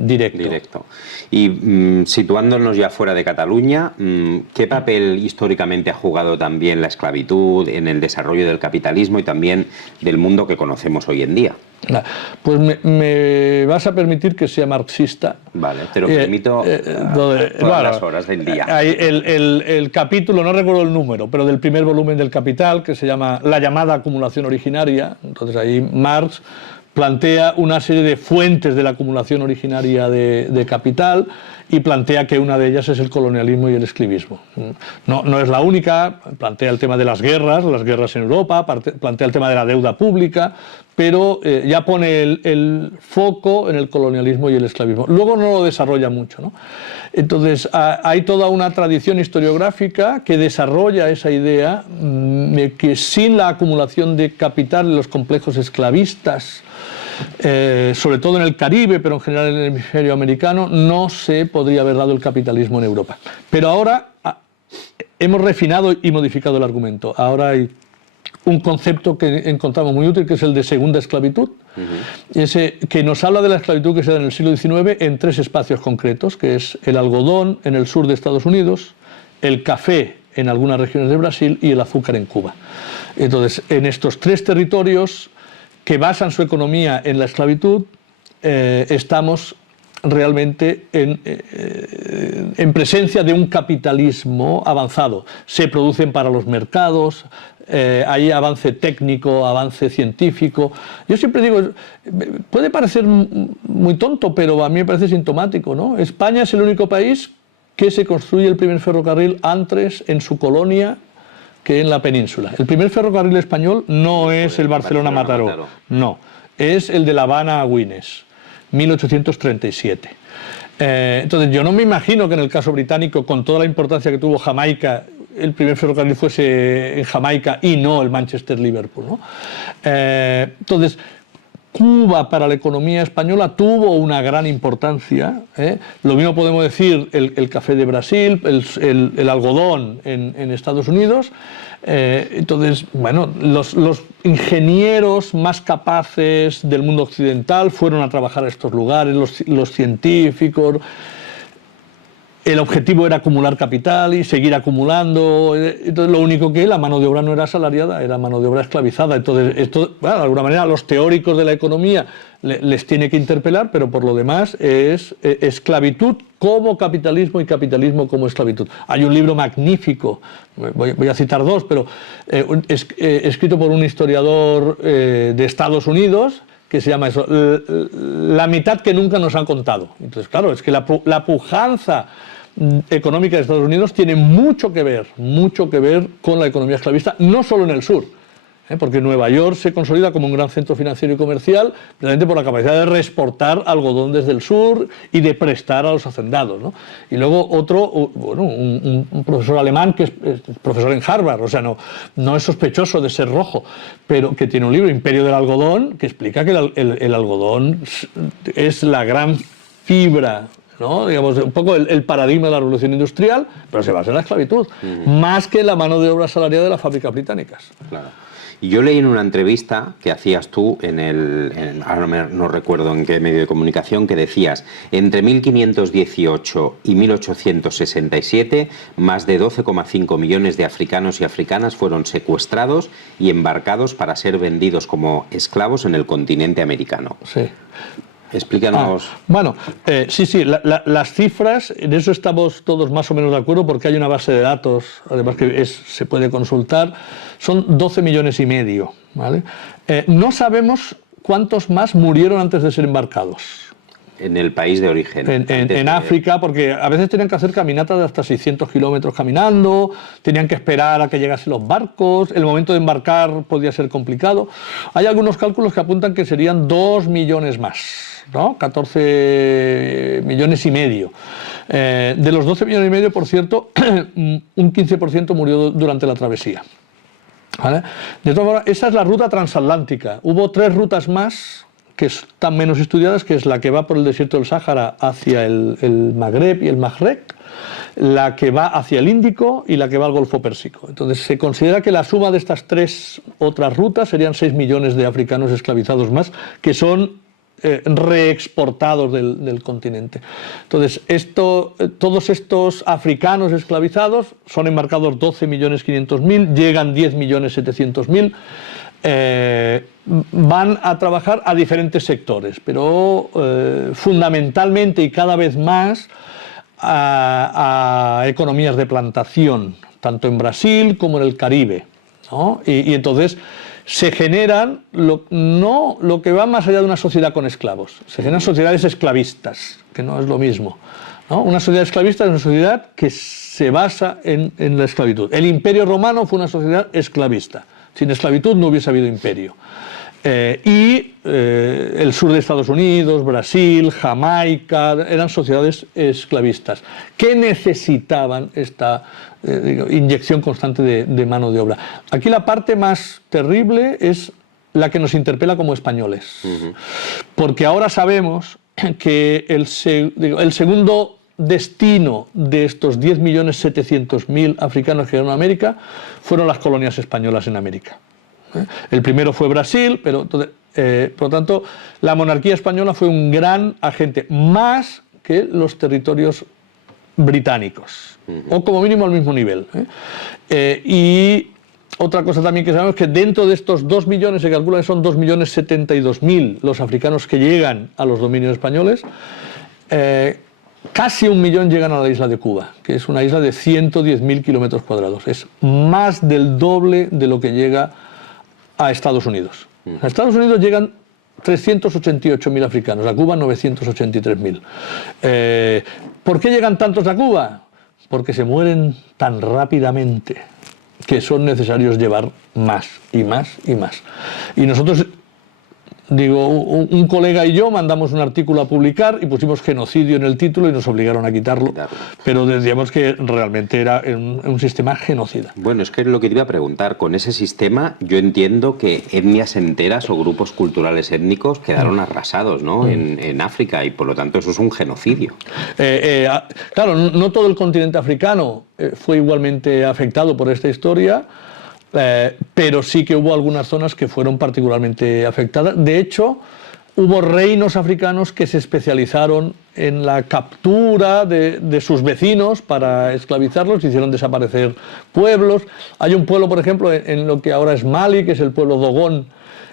directo. Y situándonos ya fuera de Cataluña, ¿qué papel históricamente ha jugado también la esclavitud en el desarrollo del capitalismo y también del mundo que conocemos hoy en día? Pues me vas a permitir que sea marxista. Vale, te lo permito todas las horas del día. Hay el capítulo, no recuerdo el número, pero del primer volumen del Capital, que se llama La llamada acumulación originaria. Entonces ahí Marx plantea una serie de fuentes de la acumulación originaria de capital y plantea que una de ellas es el colonialismo y el esclavismo. No es la única, plantea el tema de las guerras en Europa, plantea el tema de la deuda pública, pero ya pone el foco en el colonialismo y el esclavismo. Luego no lo desarrolla mucho, ¿no? Entonces hay toda una tradición historiográfica que desarrolla esa idea de que sin la acumulación de capital en los complejos esclavistas, sobre todo en el Caribe, pero en general en el hemisferio americano, no se podría haber dado el capitalismo en Europa. Pero ahora hemos refinado y modificado el argumento. Ahora hay un concepto que encontramos muy útil, que es el de segunda esclavitud, ese que nos habla de la esclavitud que se da en el siglo XIX en tres espacios concretos, que es el algodón en el sur de Estados Unidos, el café en algunas regiones de Brasil y el azúcar en Cuba. Entonces, en estos tres territorios que basan su economía en la esclavitud, estamos realmente en presencia de un capitalismo avanzado. Se producen para los mercados, hay avance técnico, avance científico. Yo siempre digo, puede parecer muy tonto, pero a mí me parece sintomático, ¿no? España es el único país que se construye el primer ferrocarril antes en su colonia que en la península. El primer ferrocarril español no es el Barcelona-Mataró, no, es el de La Habana a Güines, 1837. Entonces yo no me imagino que en el caso británico, con toda la importancia que tuvo Jamaica el primer ferrocarril fuese en Jamaica y no el Manchester-Liverpool, ¿no? Entonces, Cuba para la economía española tuvo una gran importancia, ¿eh? Lo mismo podemos decir el café de Brasil, el algodón en Estados Unidos. Entonces, bueno, los ingenieros más capaces del mundo occidental fueron a trabajar a estos lugares, los científicos. El objetivo era acumular capital y seguir acumulando. Entonces, lo único que la mano de obra no era asalariada, era mano de obra esclavizada. Entonces, esto, bueno, de alguna manera, a los teóricos de la economía les tiene que interpelar, pero por lo demás es esclavitud como capitalismo y capitalismo como esclavitud. Hay un libro magnífico, voy a citar dos, pero escrito por un historiador de Estados Unidos, que se llama eso, la mitad que nunca nos han contado. Entonces, claro, es que la pujanza económica de Estados Unidos tiene mucho que ver con la economía esclavista, no solo en el sur, porque Nueva York se consolida como un gran centro financiero y comercial precisamente por la capacidad de reexportar algodón desde el sur y de prestar a los hacendados, ¿no? Y luego otro, bueno, un profesor alemán que es profesor en Harvard, o sea, no es sospechoso de ser rojo, pero que tiene un libro, Imperio del Algodón, que explica que el algodón es la gran fibra, ¿no? Digamos, un poco el paradigma de la revolución industrial, pero se basa en la esclavitud, más que en la mano de obra asalariada de las fábricas británicas. Claro. Y yo leí en una entrevista que hacías tú ahora no recuerdo en qué medio de comunicación, que decías, entre 1518 y 1867, más de 12,5 millones de africanos y africanas fueron secuestrados y embarcados para ser vendidos como esclavos en el continente americano. Sí. Explícanos. Bueno, sí, las cifras, en eso estamos todos más o menos de acuerdo, porque hay una base de datos, además que se puede consultar, son 12 millones y medio, ¿vale? No sabemos cuántos más murieron antes de ser embarcados. En el país de origen. En África, porque a veces tenían que hacer caminatas de hasta 600 kilómetros caminando, tenían que esperar a que llegasen los barcos, el momento de embarcar podía ser complicado. Hay algunos cálculos que apuntan que serían 2 millones más, ¿no? 14 millones y medio. De los 12 millones y medio, por cierto, un 15% murió durante la travesía, ¿vale? De todas formas, esa es la ruta transatlántica. Hubo 3 rutas más que están menos estudiadas, que es la que va por el desierto del Sáhara hacia el Magreb y el Magreb, la que va hacia el Índico y la que va al Golfo Pérsico. Entonces se considera que la suma de estas 3 otras rutas serían 6 millones de africanos esclavizados más, que son reexportados del continente. Entonces, todos estos africanos esclavizados son embarcados 12.500.000, llegan 10.700.000, van a trabajar a diferentes sectores, pero fundamentalmente y cada vez más a economías de plantación, tanto en Brasil como en el Caribe, ¿no? Y entonces se generan no lo que va más allá de una sociedad con esclavos, se generan sociedades esclavistas, que no es lo mismo, ¿no? Una sociedad esclavista es una sociedad que se basa en la esclavitud. El Imperio Romano fue una sociedad esclavista. Sin esclavitud no hubiese habido imperio. El sur de Estados Unidos, Brasil, Jamaica, eran sociedades esclavistas que necesitaban esta inyección constante de mano de obra. Aquí la parte más terrible es la que nos interpela como españoles, porque ahora sabemos que el segundo destino de estos 10.700.000 africanos que llegaron a América fueron las colonias españolas en América. El primero fue Brasil, pero por lo tanto la monarquía española fue un gran agente, más que los territorios británicos, o como mínimo al mismo nivel. Y otra cosa también que sabemos es que dentro de estos 2 millones, se calcula que son 2.072.000 los africanos que llegan a los dominios españoles. Casi 1 millón llegan a la isla de Cuba, que es una isla de 110.000 kilómetros cuadrados. Es más del doble de lo que llega a Estados Unidos. A Estados Unidos llegan 388.000 africanos, a Cuba 983.000. ¿Por qué llegan tantos a Cuba? Porque se mueren tan rápidamente que son necesarios llevar más y más y más. Y nosotros Digo, un colega y yo mandamos un artículo a publicar y pusimos genocidio en el título y nos obligaron a quitarlo. Pero decíamos que realmente era un sistema genocida. Bueno, es que es lo que te iba a preguntar. Con ese sistema yo entiendo que etnias enteras o grupos culturales étnicos quedaron arrasados, ¿no? En África, y por lo tanto eso es un genocidio. Claro, no todo el continente africano fue igualmente afectado por esta historia. Pero sí que hubo algunas zonas que fueron particularmente afectadas. De hecho, hubo reinos africanos que se especializaron en la captura de sus vecinos para esclavizarlos, hicieron desaparecer pueblos. Hay un pueblo, por ejemplo, en lo que ahora es Mali, que es el pueblo Dogon,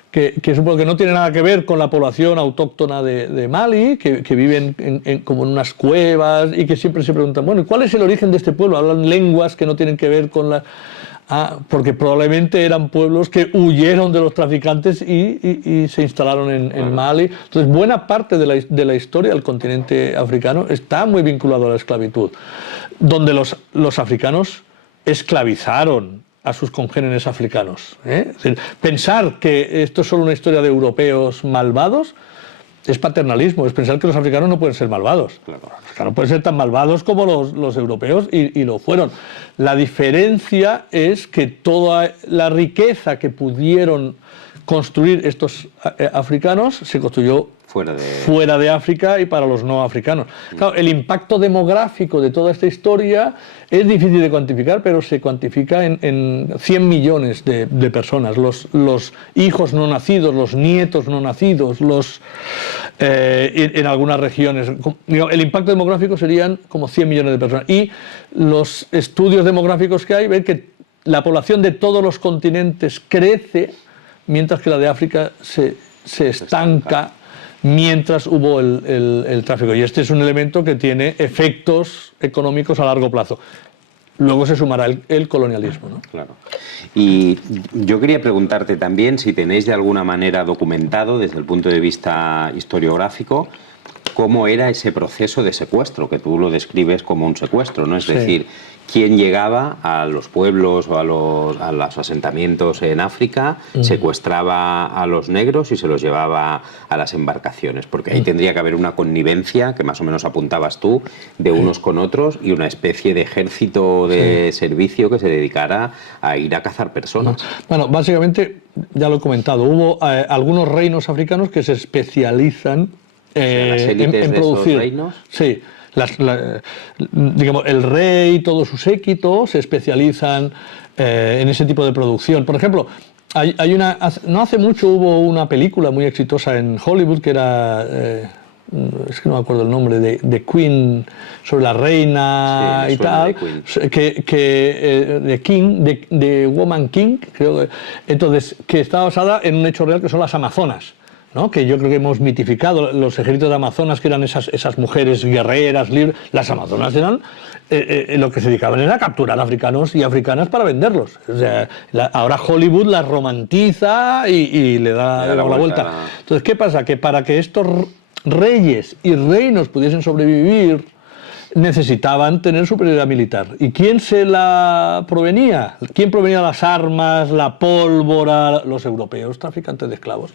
que es un pueblo que no tiene nada que ver con la población autóctona de Mali, que viven como en unas cuevas y que siempre se preguntan, bueno, ¿cuál es el origen de este pueblo? Hablan lenguas que no tienen que ver con la... porque probablemente eran pueblos que huyeron de los traficantes y se instalaron en Mali. Entonces, buena parte de la historia del continente africano está muy vinculado a la esclavitud, donde los africanos esclavizaron a sus congéneres africanos. Es decir, pensar que esto es solo una historia de europeos malvados es paternalismo, es pensar que los africanos no pueden ser malvados. Claro. Los africanos pueden ser tan malvados como los europeos y lo fueron. La diferencia es que toda la riqueza que pudieron construir estos africanos se construyó fuera de África y para los no africanos. Claro, el impacto demográfico de toda esta historia es difícil de cuantificar, pero se cuantifica en 100 millones de personas. Los hijos no nacidos, los nietos no nacidos, en algunas regiones. El impacto demográfico serían como 100 millones de personas. Y los estudios demográficos que hay ven que la población de todos los continentes crece, mientras que la de África se estanca mientras hubo el tráfico. Y este es un elemento que tiene efectos económicos a largo plazo. Luego se sumará el colonialismo, ¿no? Claro. Y yo quería preguntarte también si tenéis de alguna manera documentado, desde el punto de vista historiográfico, cómo era ese proceso de secuestro, que tú lo describes como un secuestro, ¿no? Es decir, quién llegaba a los pueblos o a los asentamientos en África, secuestraba a los negros y se los llevaba a las embarcaciones, porque ahí tendría que haber una connivencia, que más o menos apuntabas tú, de unos con otros y una especie de ejército de servicio que se dedicara a ir a cazar personas. Bueno, básicamente, ya lo he comentado, hubo algunos reinos africanos que se especializan las élites en de producir. Esos reinos. Sí. Digamos, el rey y todo su séquito se especializan en ese tipo de producción. Por ejemplo, no hace mucho hubo una película muy exitosa en Hollywood que era, es que no me acuerdo el nombre, de Queen, sobre la reina y tal, de Woman King, creo que, entonces, que está basada en un hecho real que son las amazonas, ¿no? Que yo creo que hemos mitificado los ejércitos de Amazonas, que eran esas mujeres guerreras, libres. Las amazonas eran lo que se dedicaban era a capturar africanos y africanas para venderlos. O sea, ahora Hollywood las romantiza y le da la vuelta. Entonces, ¿qué pasa? Que para que estos reyes y reinos pudiesen sobrevivir, necesitaban tener superioridad militar. ¿Y quién se la provenía? ¿Quién provenía las armas, la pólvora? Los europeos, traficantes de esclavos.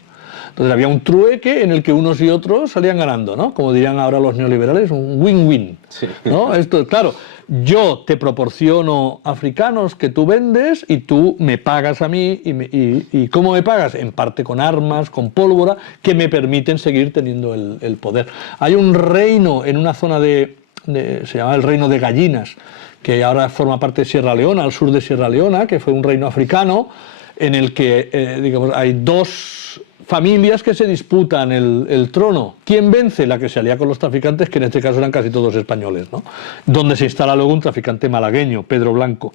Entonces había un trueque en el que unos y otros salían ganando, ¿no? Como dirían ahora los neoliberales, un win-win, ¿no? Esto, claro, yo te proporciono africanos que tú vendes y tú me pagas a mí. ¿Y cómo me pagas? En parte con armas, con pólvora, que me permiten seguir teniendo el poder. Hay un reino en una zona se llama el Reino de Gallinas, que ahora forma parte de Sierra Leona, al sur de Sierra Leona, que fue un reino africano en el que, digamos, hay dos familias que se disputan el trono. ¿Quién vence? La que se alía con los traficantes, que en este caso eran casi todos españoles, ¿no? Donde se instala luego un traficante malagueño, Pedro Blanco.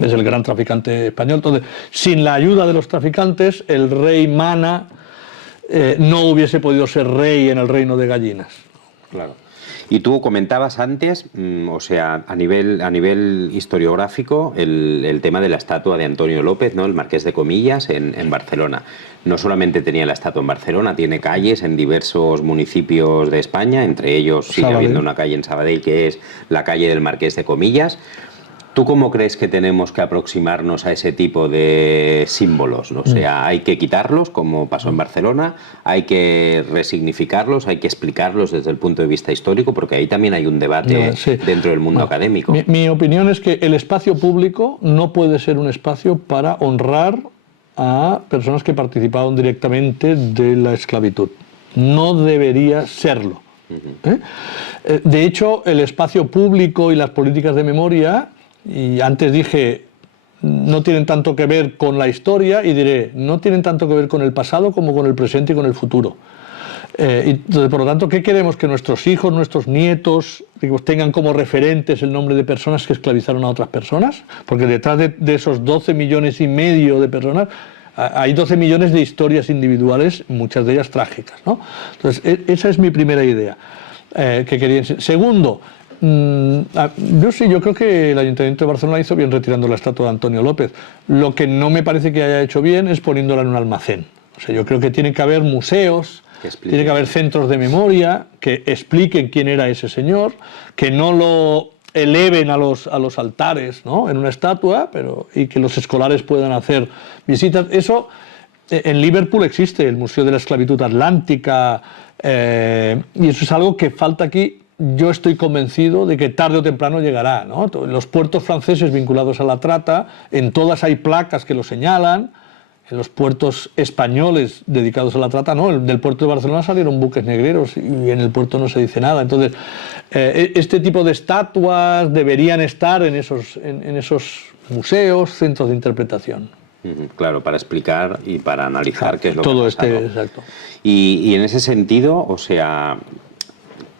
Es el gran traficante español. Entonces, sin la ayuda de los traficantes, el rey Mana no hubiese podido ser rey en el Reino de Gallinas. Claro. Y tú comentabas antes, o sea, a nivel historiográfico, el tema de la estatua de Antonio López, ¿no? El Marqués de Comillas, en Barcelona. No solamente tenía la estatua en Barcelona, tiene calles en diversos municipios de España, entre ellos sigue habiendo una calle en Sabadell que es la calle del Marqués de Comillas. ¿Tú cómo crees que tenemos que aproximarnos a ese tipo de símbolos? O sea, ¿hay que quitarlos, como pasó en Barcelona? ¿Hay que resignificarlos? ¿Hay que explicarlos desde el punto de vista histórico? Porque ahí también hay un debate dentro del mundo académico. Mi opinión es que el espacio público no puede ser un espacio para honrar a personas que participaron directamente de la esclavitud. No debería serlo. De hecho, el espacio público y las políticas de memoria, y antes dije, no tienen tanto que ver con la historia, y diré, no tienen tanto que ver con el pasado como con el presente y con el futuro. Entonces, por lo tanto, ¿qué queremos? Que nuestros hijos, nuestros nietos, digamos, tengan como referentes el nombre de personas que esclavizaron a otras personas, porque detrás de esos 12 millones y medio de personas hay 12 millones de historias individuales, muchas de ellas trágicas, ¿no? Entonces, esa es mi primera idea que quería enseñar. Segundo, yo creo que el Ayuntamiento de Barcelona hizo bien retirando la estatua de Antonio López. Lo que no me parece que haya hecho bien es poniéndola en un almacén. O sea, yo creo que tiene que haber museos, tiene que haber centros de memoria que expliquen quién era ese señor, que no lo eleven a los altares, ¿no?, en una estatua, y que los escolares puedan hacer visitas. Eso en Liverpool existe, el Museo de la Esclavitud Atlántica, y eso es algo que falta aquí. Yo estoy convencido de que tarde o temprano llegará, ¿no? Los puertos franceses vinculados a la trata, en todas hay placas que lo señalan. En los puertos españoles dedicados a la trata, no, del puerto de Barcelona salieron buques negreros y en el puerto no se dice nada. Entonces, este tipo de estatuas deberían estar en esos museos, centros de interpretación. Claro, para explicar y para analizar qué es lo que ha pasado. Exacto. Y en ese sentido, o sea,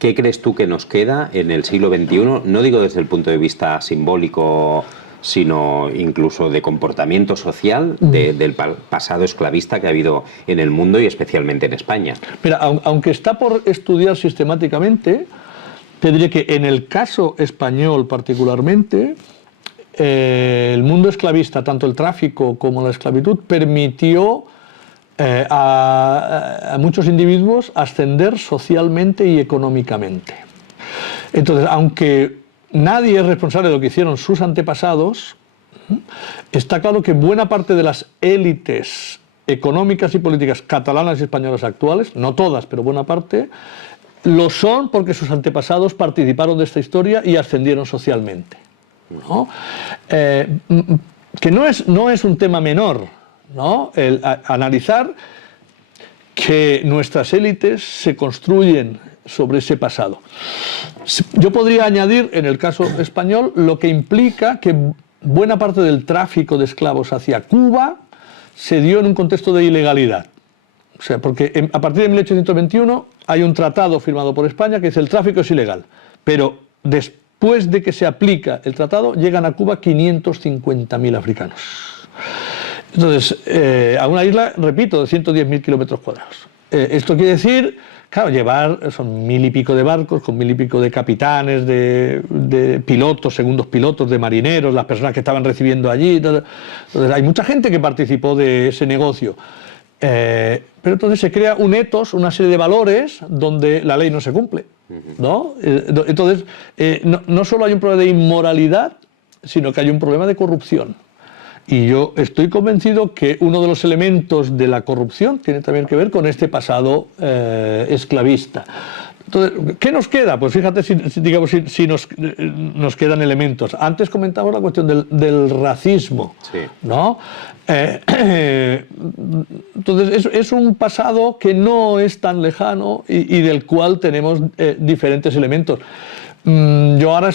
¿qué crees tú que nos queda en el siglo XXI? No digo desde el punto de vista simbólico, sino incluso de comportamiento social del pasado esclavista que ha habido en el mundo y especialmente en España. Mira, aunque está por estudiar sistemáticamente, te diré que en el caso español particularmente, el mundo esclavista, tanto el tráfico como la esclavitud, permitió a muchos individuos ascender socialmente y económicamente. Entonces, aunque nadie es responsable de lo que hicieron sus antepasados, está claro que buena parte de las élites económicas y políticas catalanas y españolas actuales, no todas, pero buena parte, lo son porque sus antepasados participaron de esta historia y ascendieron socialmente, ¿no? Que no es un tema menor, ¿no? Analizar que nuestras élites se construyen sobre ese pasado. Yo podría añadir, en el caso español, lo que implica que buena parte del tráfico de esclavos hacia Cuba se dio en un contexto de ilegalidad. O sea, porque a partir de 1821 hay un tratado firmado por España que dice el tráfico es ilegal, pero después de que se aplica el tratado llegan a Cuba 550.000 africanos. Entonces, a una isla, repito, de 110.000 kilómetros cuadrados. Esto quiere decir, claro, son 1.000 y pico de barcos, con 1.000 y pico de capitanes, de pilotos, segundos pilotos, de marineros, las personas que estaban recibiendo allí. Entonces, hay mucha gente que participó de ese negocio. Pero entonces se crea un ethos, una serie de valores donde la ley no se cumple, ¿no? Entonces, no solo hay un problema de inmoralidad, sino que hay un problema de corrupción. Y yo estoy convencido que uno de los elementos de la corrupción tiene también que ver con este pasado esclavista. Entonces, ¿qué nos queda? Pues fíjate si nos quedan elementos. Antes comentamos la cuestión del racismo, sí, ¿no? Entonces, es un pasado que no es tan lejano y del cual tenemos diferentes elementos. Yo ahora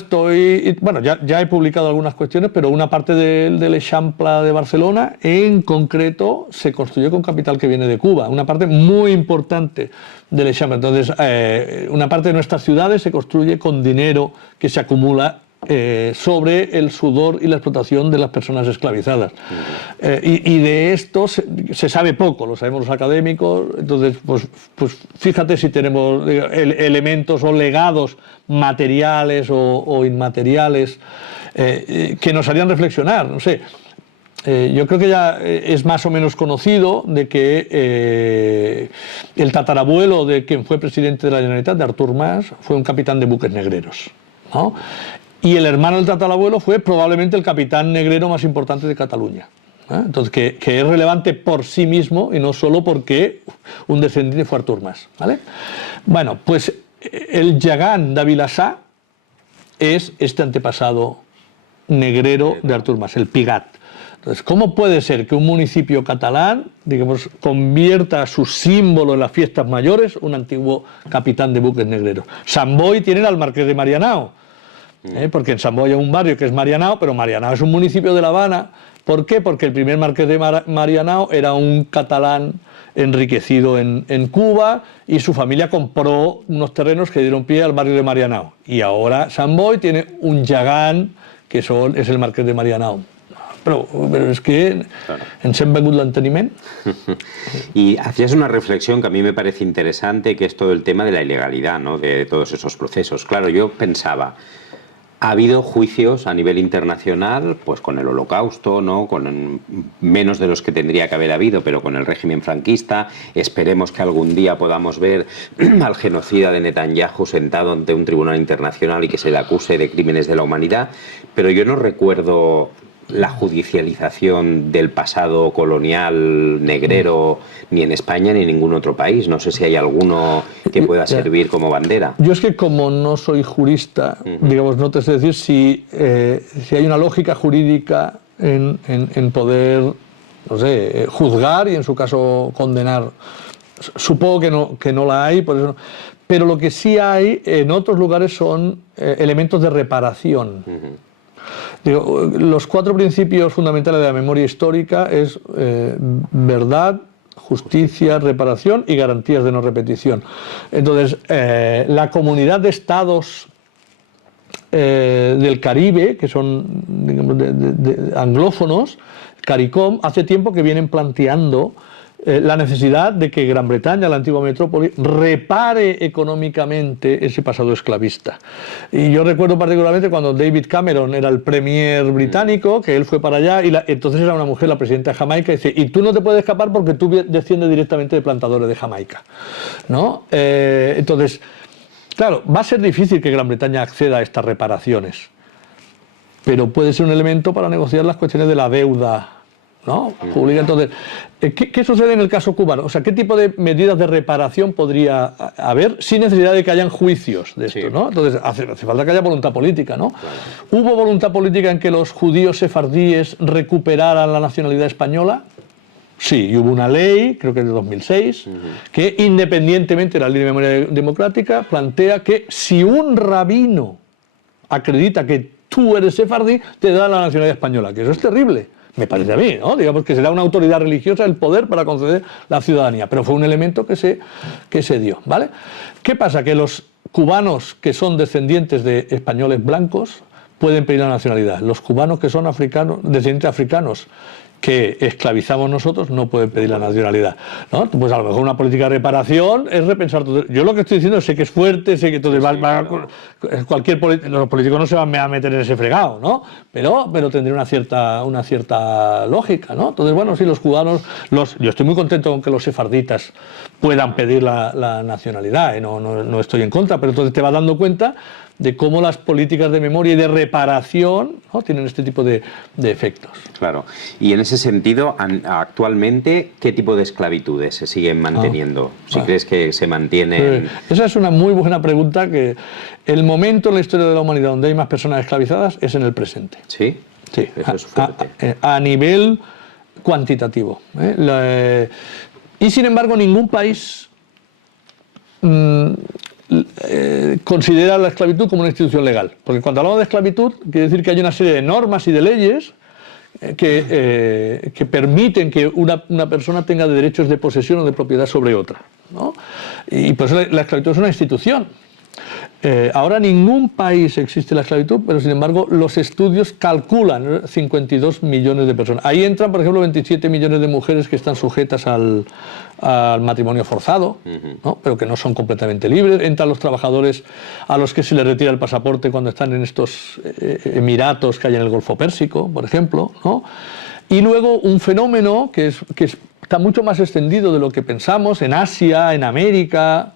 ya he publicado algunas cuestiones, pero una parte del Eixample de Barcelona, en concreto, se construyó con capital que viene de Cuba, una parte muy importante del Eixample. Entonces, una parte de nuestras ciudades se construye con dinero que se acumula sobre el sudor y la explotación de las personas esclavizadas. Y de esto se sabe poco, lo sabemos los académicos. Entonces, pues fíjate si tenemos elementos o legados materiales o inmateriales que nos harían reflexionar. No sé, yo creo que ya es más o menos conocido de que el tatarabuelo de quien fue presidente de la Generalitat, de Artur Mas, fue un capitán de buques negreros, ¿no? y el hermano del tatarabuelo fue probablemente el capitán negrero más importante de Cataluña. Entonces, que es relevante por sí mismo y no solo porque un descendiente fue Artur Mas, ¿vale? Bueno, pues el Yagán de Vilassar es este antepasado negrero de Artur Mas, el Pigat. Entonces, ¿cómo puede ser que un municipio catalán, digamos, convierta su símbolo en las fiestas mayores un antiguo capitán de buques negreros? Sant Boi tiene al Marqués de Marianao, porque en Sant Boi hay un barrio que es Marianao, pero Marianao es un municipio de La Habana. ¿Por qué? Porque el primer Marqués de Marianao era un catalán enriquecido en Cuba y su familia compró unos terrenos que dieron pie al barrio de Marianao. Y ahora Sant Boi tiene un Yagán, que es el Marqués de Marianao. Pero es que ens hem begut l'enteniment. Y hacías una reflexión que a mí me parece interesante, que es todo el tema de la ilegalidad, ¿no?, de todos esos procesos. Claro, yo pensaba, ha habido juicios a nivel internacional, pues con el Holocausto, ¿no?, con menos de los que tendría que haber habido, pero con el régimen franquista. Esperemos que algún día podamos ver al genocida de Netanyahu sentado ante un tribunal internacional y que se le acuse de crímenes de la humanidad, pero yo no recuerdo la judicialización del pasado colonial negrero ni en España ni en ningún otro país. No sé si hay alguno que pueda servir como bandera. Yo es que como no soy jurista, digamos, no te sé decir si hay una lógica jurídica en poder, no sé, juzgar y en su caso condenar. Supongo que no la hay, por eso no. Pero lo que sí hay en otros lugares son elementos de reparación. Digo, los 4 principios fundamentales de la memoria histórica es verdad, justicia, reparación y garantías de no repetición. Entonces, la comunidad de estados del Caribe, que son, digamos, de anglófonos, CARICOM, hace tiempo que vienen planteando la necesidad de que Gran Bretaña, la antigua metrópoli, repare económicamente ese pasado esclavista. Y yo recuerdo particularmente cuando David Cameron era el premier británico, que él fue para allá, y entonces era una mujer, la presidenta de Jamaica, y dice, y tú no te puedes escapar porque tú desciendes directamente de plantadores de Jamaica, ¿no? Entonces, claro, va a ser difícil que Gran Bretaña acceda a estas reparaciones, pero puede ser un elemento para negociar las cuestiones de la deuda, ¿no?, pública. Entonces, ¿qué sucede en el caso cubano? O sea, ¿qué tipo de medidas de reparación podría haber sin necesidad de que hayan juicios de esto, ¿no? Entonces, hace falta que haya voluntad política, ¿no? Claro. ¿Hubo voluntad política en que los judíos sefardíes recuperaran la nacionalidad española? Sí, y hubo una ley, creo que es de 2006, que independientemente de la ley de memoria democrática, plantea que si un rabino acredita que tú eres sefardí, te da la nacionalidad española, que eso es terrible. Me parece a mí, ¿no? Digamos que será una autoridad religiosa el poder para conceder la ciudadanía, pero fue un elemento que se dio, ¿vale? ¿Qué pasa? Que los cubanos que son descendientes de españoles blancos pueden pedir la nacionalidad. Los cubanos que son descendientes africanos que esclavizamos nosotros no pueden pedir la nacionalidad, ¿no? Pues a lo mejor una política de reparación es repensar todo. Yo lo que estoy diciendo, sé que es fuerte, sé que todo los políticos no se van a meter en ese fregado, ¿no? Pero tendría una cierta lógica, ¿no? Entonces, bueno, sí, los cubanos, yo estoy muy contento con que los sefarditas puedan pedir la nacionalidad, no estoy en contra, pero entonces te vas dando cuenta de cómo las políticas de memoria y de reparación, ¿no?, tienen este tipo de efectos. Claro. Y en ese sentido, actualmente, ¿qué tipo de esclavitudes se siguen manteniendo? Si crees que se mantienen... Esa es una muy buena pregunta, que el momento en la historia de la humanidad donde hay más personas esclavizadas es en el presente. ¿Sí? Sí. Eso es fuerte. A nivel cuantitativo. Y sin embargo, ningún país considera la esclavitud como una institución legal, porque cuando hablamos de esclavitud quiere decir que hay una serie de normas y de leyes que permiten que una persona tenga derechos de posesión o de propiedad sobre otra, ¿no? Y por eso la esclavitud es una institución. Ahora ningún país existe la esclavitud, pero sin embargo los estudios calculan 52 millones de personas. Ahí entran, por ejemplo, 27 millones de mujeres que están sujetas al matrimonio forzado, ¿no?, pero que no son completamente libres. Entran los trabajadores a los que se les retira el pasaporte cuando están en estos emiratos que hay en el Golfo Pérsico, por ejemplo, ¿no? Y luego un fenómeno que está mucho más extendido de lo que pensamos, en Asia, en América,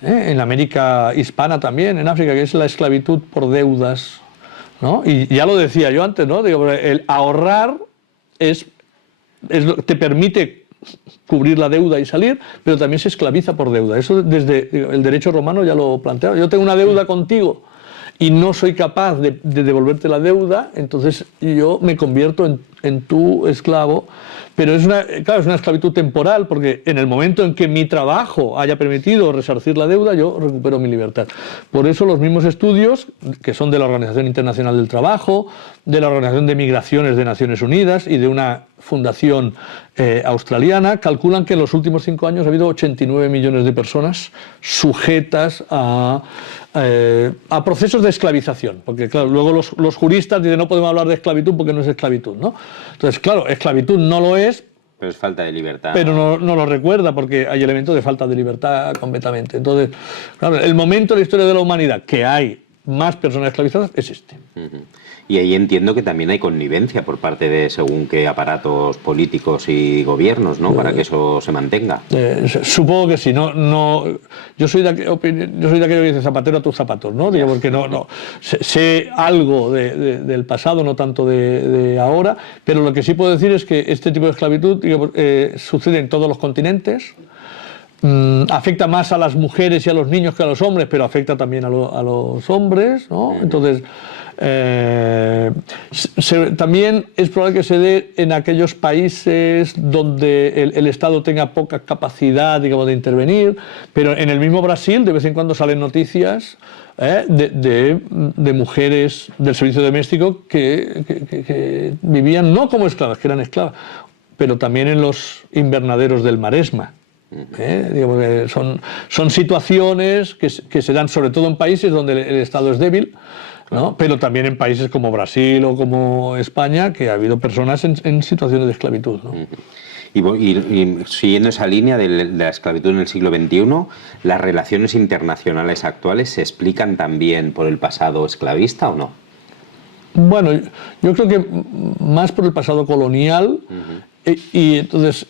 en América hispana también, en África, que es la esclavitud por deudas. ¿no? Y ya lo decía yo antes, ¿no? Digo, el ahorrar te permite cubrir la deuda y salir, pero también se esclaviza por deuda. Eso desde el derecho romano ya lo planteaba. Yo tengo una deuda contigo y no soy capaz de devolverte la deuda, entonces yo me convierto en tu esclavo. Pero es una esclavitud temporal, porque en el momento en que mi trabajo haya permitido resarcir la deuda, yo recupero mi libertad. Por eso los mismos estudios, que son de la Organización Internacional del Trabajo, de la Organización de Migraciones de Naciones Unidas y de una fundación australiana, calculan que en los últimos 5 años ha habido 89 millones de personas sujetas a procesos de esclavización, porque claro, luego los juristas dicen no podemos hablar de esclavitud porque no es esclavitud, ¿no? Entonces, claro, esclavitud no lo es, pero es falta de libertad. Pero no lo recuerda porque hay elementos de falta de libertad completamente. Entonces, claro, el momento en la historia de la humanidad que hay más personas esclavizadas es este. Y ahí entiendo que también hay connivencia por parte de según qué aparatos políticos y gobiernos, ¿no? Para que eso se mantenga. Supongo que sí. Yo soy de aquello que dice zapatero a tus zapatos, ¿no? Digo, porque sé algo del pasado, no tanto de ahora, pero lo que sí puedo decir es que este tipo de esclavitud sucede en todos los continentes. Afecta más a las mujeres y a los niños que a los hombres, pero afecta también a los hombres, ¿no? Entonces, también es probable que se dé en aquellos países donde el Estado tenga poca capacidad, digamos, de intervenir, pero en el mismo Brasil de vez en cuando salen noticias de mujeres del servicio doméstico que vivían no como esclavas, que eran esclavas, pero también en los invernaderos del Maresma. Digamos que son situaciones que se dan sobre todo en países donde el Estado es débil, ¿no? Pero también en países como Brasil o como España, que ha habido personas en situaciones de esclavitud, ¿no? Y siguiendo esa línea de la esclavitud en el siglo XXI, ¿las relaciones internacionales actuales se explican también por el pasado esclavista o no? Bueno, yo creo que más por el pasado colonial y entonces,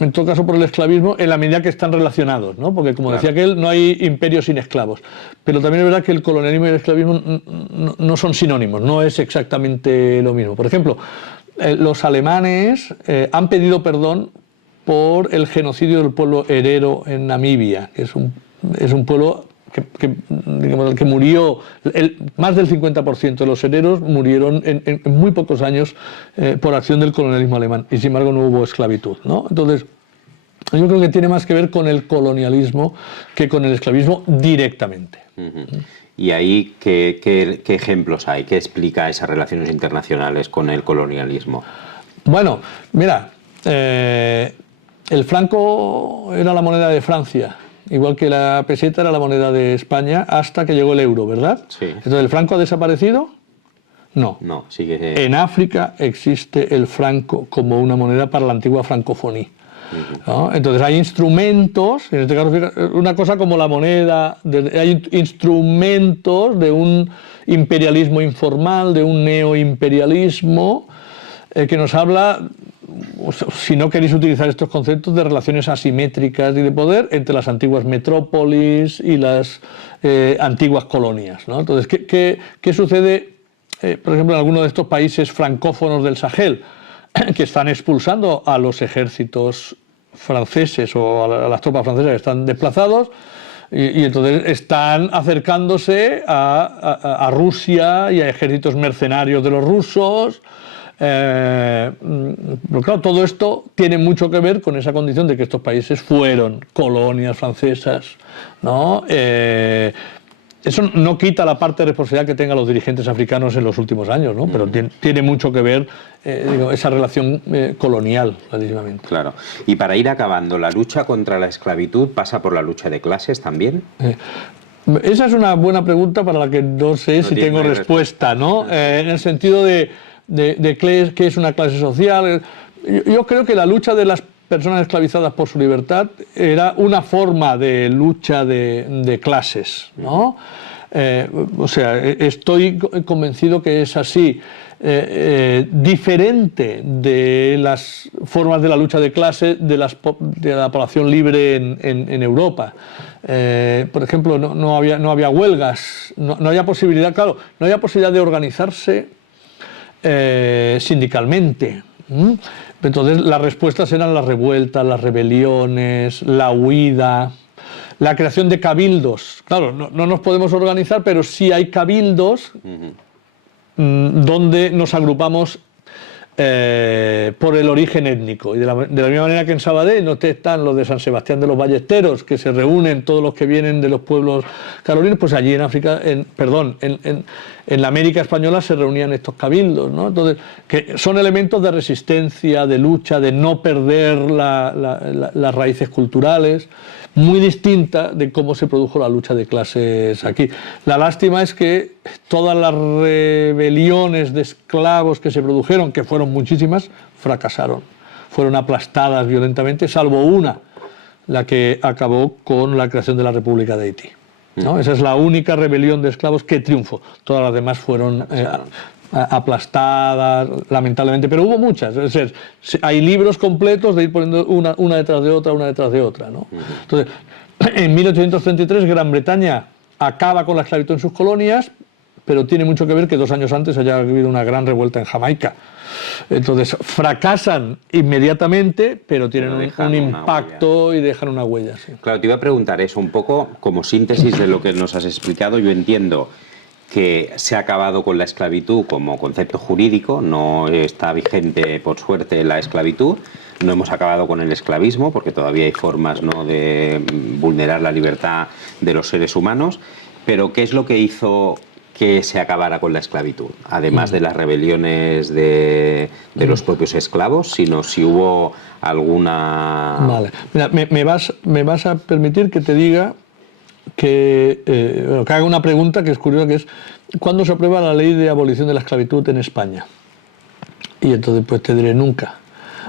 en todo caso por el esclavismo, en la medida que están relacionados, ¿no? Porque como decía aquel, no hay imperio sin esclavos. Pero también es verdad que el colonialismo y el esclavismo no son sinónimos, no es exactamente lo mismo. Por ejemplo, los alemanes han pedido perdón por el genocidio del pueblo herero en Namibia, que es un pueblo digamos, que murió, más del 50% de los hereros murieron en muy pocos años por acción del colonialismo alemán, y sin embargo no hubo esclavitud, ¿no? Entonces, yo creo que tiene más que ver con el colonialismo que con el esclavismo directamente. ¿Y ahí qué ejemplos hay? ¿Qué explica esas relaciones internacionales con el colonialismo? Bueno, mira, el franco era la moneda de Francia, igual que la peseta era la moneda de España, hasta que llegó el euro, ¿verdad? Sí. Entonces, ¿el franco ha desaparecido? No. No, sigue. En África existe el franco como una moneda para la antigua francofonía, ¿no? Entonces hay instrumentos, en este caso una cosa como la moneda, hay instrumentos de un imperialismo informal, de un neoimperialismo que nos habla, si no queréis utilizar estos conceptos, de relaciones asimétricas y de poder entre las antiguas metrópolis y las antiguas colonias, ¿no? Entonces, ¿qué sucede, por ejemplo, en algunos de estos países francófonos del Sahel, que están expulsando a los ejércitos franceses o a las tropas francesas que están desplazados, y entonces están acercándose a Rusia y a ejércitos mercenarios de los rusos? Pero claro, todo esto tiene mucho que ver con esa condición de que estos países fueron colonias francesas, ¿no? Eso no quita la parte de responsabilidad que tengan los dirigentes africanos en los últimos años, ¿no? Pero tiene mucho que ver esa relación colonial, clarísimamente. Claro. Y para ir acabando, ¿la lucha contra la esclavitud pasa por la lucha de clases también? Esa es una buena pregunta para la que no sé si tengo respuesta, ¿no? En el sentido de qué es una clase social. Yo creo que la lucha de las personas esclavizadas por su libertad era una forma de lucha de clases, ¿no? O sea, estoy convencido que es así, diferente de las formas de la lucha de clases de la población libre en Europa. Por ejemplo, no había huelgas, no había posibilidad, claro, no había posibilidad de organizarse sindicalmente. Entonces las respuestas eran las revueltas, las rebeliones, la huida, la creación de cabildos. Claro, no nos podemos organizar, pero sí hay cabildos donde nos agrupamos por el origen étnico. Y de la misma manera que en Sabadell no están los de San Sebastián de los Ballesteros, que se reúnen todos los que vienen de los pueblos carolinos, pues allí en África, en la América española se reunían estos cabildos, ¿no? Entonces, que son elementos de resistencia, de lucha, de no perder las raíces culturales, muy distinta de cómo se produjo la lucha de clases aquí. La lástima es que todas las rebeliones de esclavos que se produjeron, que fueron muchísimas, fracasaron. Fueron aplastadas violentamente, salvo una, la que acabó con la creación de la República de Haití, ¿no? Esa es la única rebelión de esclavos que triunfó. Todas las demás fueron aplastadas, lamentablemente, pero hubo muchas. Es decir, hay libros completos de ir poniendo una detrás de otra, ¿no? Entonces, en 1833 Gran Bretaña acaba con la esclavitud en sus colonias, pero tiene mucho que ver que 2 años antes haya habido una gran revuelta en Jamaica. Entonces, fracasan inmediatamente, pero tienen un impacto y dejan una huella. Sí. Claro, te iba a preguntar eso un poco como síntesis de lo que nos has explicado. Yo entiendo que se ha acabado con la esclavitud como concepto jurídico, no está vigente, por suerte, la esclavitud. No hemos acabado con el esclavismo, porque todavía hay formas, ¿no?, de vulnerar la libertad de los seres humanos. Pero, ¿qué es lo que hizo que se acabara con la esclavitud? Además de las rebeliones de los propios esclavos, sino si hubo alguna... Vale. Mira, me vas a permitir que te diga que haga una pregunta que es curiosa, que es ¿cuándo se aprueba la ley de abolición de la esclavitud en España? Y entonces pues te diré nunca.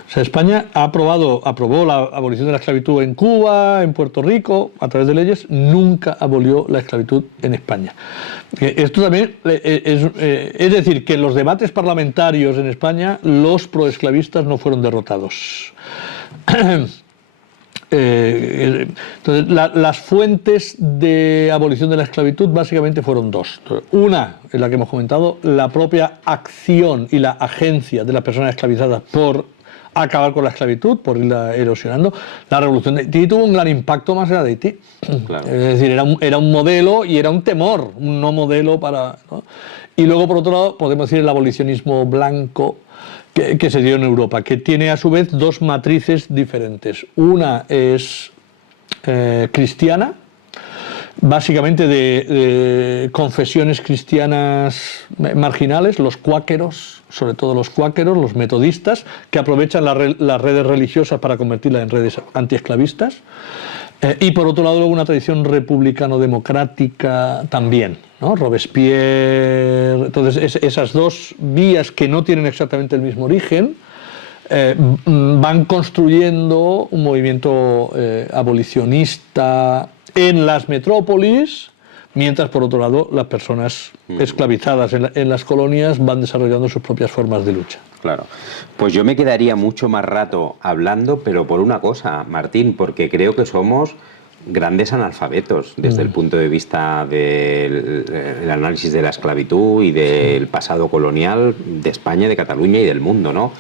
O sea, España aprobó la abolición de la esclavitud en Cuba, en Puerto Rico, a través de leyes, nunca abolió la esclavitud en España. Esto también es decir, que en los debates parlamentarios en España los proesclavistas no fueron derrotados. Entonces, las fuentes de abolición de la esclavitud básicamente fueron 2. Una, es la que hemos comentado, la propia acción y la agencia de las personas esclavizadas por acabar con la esclavitud, por irla erosionando. La revolución de Haití tuvo un gran impacto más allá de Haití. Claro. Es decir, era un modelo y era un temor, un no modelo para... ¿no? Y luego, por otro lado, podemos decir el abolicionismo blanco que se dio en Europa, que tiene a su vez 2 matrices diferentes. Una es cristiana, básicamente de confesiones cristianas marginales, los cuáqueros, sobre todo los cuáqueros, los metodistas, que aprovechan las redes religiosas para convertirlas en redes antiesclavistas. Y por otro lado, luego una tradición republicano-democrática también, ¿no? Robespierre. Entonces, esas 2 vías que no tienen exactamente el mismo origen van construyendo un movimiento abolicionista en las metrópolis, mientras por otro lado las personas esclavizadas en las colonias van desarrollando sus propias formas de lucha. Claro, pues yo me quedaría mucho más rato hablando, pero por una cosa, Martín, porque creo que somos grandes analfabetos desde el punto de vista del análisis de la esclavitud y del pasado colonial de España, de Cataluña y del mundo, ¿no?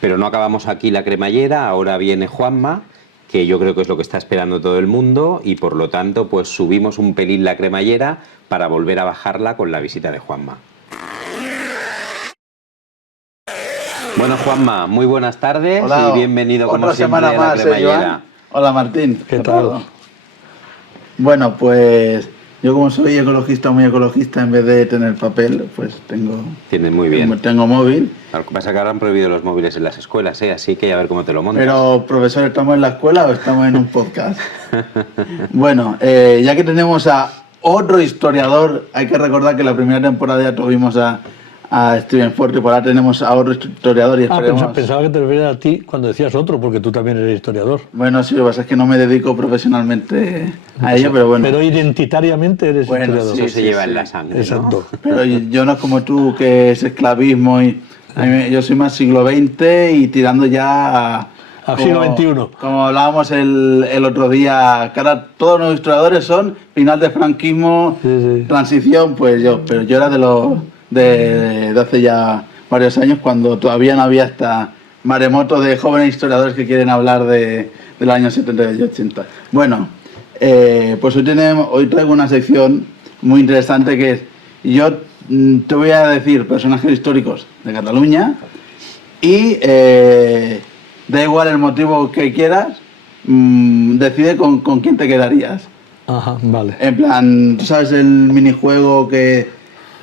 Pero no acabamos aquí la cremallera, ahora viene Juanma, que yo creo que es lo que está esperando todo el mundo, y por lo tanto pues subimos un pelín la cremallera para volver a bajarla con la visita de Juanma. Bueno, Juanma, muy buenas tardes. Hola, y bienvenido como siempre a la cremallera. Hola, Martín. ¿Qué tal? Bueno, pues yo como soy ecologista, muy ecologista, en vez de tener papel, pues tengo... Tienes muy bien. Tengo móvil. Lo que pasa es que ahora han prohibido los móviles en las escuelas, así que a ver cómo te lo montas. Pero, profesor, ¿estamos en la escuela o estamos en un podcast? Bueno, ya que tenemos a otro historiador, hay que recordar que la primera temporada ya tuvimos a Steven Forte, por ahora tenemos a otro historiador y esperemos... Pensaba que te referías a ti cuando decías otro, porque tú también eres historiador. Bueno, sí, lo que pasa es que no me dedico profesionalmente a ello, pero bueno. Pero identitariamente eres historiador. Eso se lleva en la sangre, exacto, ¿no? Pero yo no es como tú, que es esclavismo, y yo soy más siglo XX y tirando ya Al siglo XXI. Como hablábamos el otro día, que ahora todos los historiadores son final de franquismo, transición, pero yo era de hace ya varios años, cuando todavía no había esta maremoto de jóvenes historiadores que quieren hablar de los años 70 y 80. Bueno, pues hoy traigo una sección muy interesante que es, yo te voy a decir personajes históricos de Cataluña y da igual el motivo que quieras, decide con quién te quedarías. Ajá, vale. En plan, tú sabes el minijuego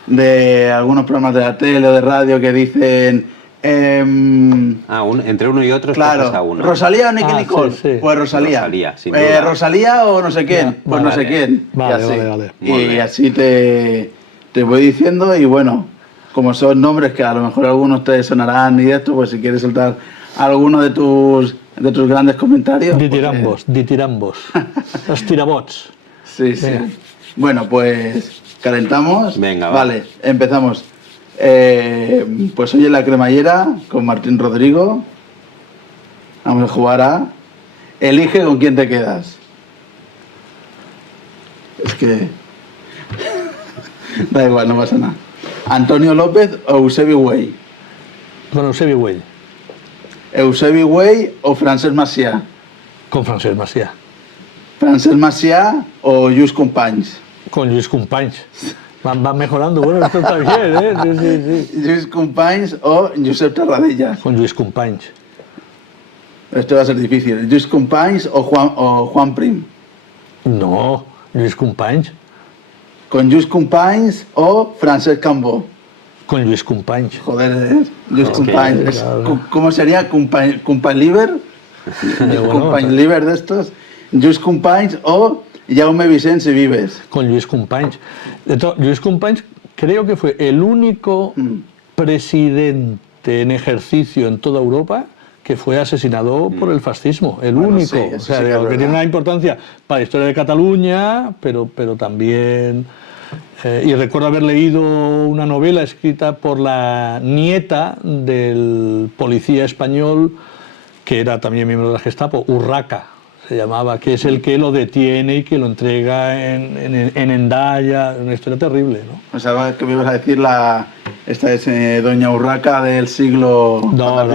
de algunos programas de la tele o de radio que dicen... entre uno y otro claro, a uno. Rosalía o Nicky Nicole, sí, sí. pues Rosalía. Rosalía, sin duda. Rosalía o no sé quién, pues vale, no sé quién. Vale, y así, vale. Y así te voy diciendo y bueno, como son nombres que a lo mejor algunos te sonarán y esto, pues si quieres soltar alguno de tus grandes comentarios. Ditirambos. Los tirabots. Sí. Venga. Bueno, pues calentamos. Venga, vale, empezamos. Pues hoy en la cremallera con Martín Rodrigo. Vamos a jugar a Elige con quién te quedas. Es que da igual, no pasa nada. Antonio López o Eusebi Güell. Con Eusebi Güell. Eusebi Güell o Francesc Macià. Con Francesc Macià. Francesc Macià o Lluís Companys. Con Lluís Companys. Van mejorando, bueno, esto está bien, ¿eh? Sí. Lluís Companys o Josep Tarradellas. Con Lluís Companys. Esto va a ser difícil. Lluís Companys o Juan Prim. No, Lluís Companys. Con Lluís Companys o Francesc Cambó. Con Lluís Companys. Joder, Lluís Es Companys. claro. ¿Cómo sería? ¿Company-liver? ¿Company-liver de estos? Lluís Companys o Jaume Vicens y Vives. Con Lluís Companys. Lluís Companys creo que fue el único presidente en ejercicio en toda Europa que fue asesinado por el fascismo, el Bueno, único. sí, O eso sea, sí que es que verdad. tiene una importancia para la historia de Cataluña, pero también... y recuerdo haber leído una novela escrita por la nieta del policía español, que era también miembro de la Gestapo, Urraca se llamaba, que es el que lo detiene y que lo entrega en Hendaya, una historia terrible, ¿no? O sea, que me ibas a decir esta es Doña Urraca del siglo... No, la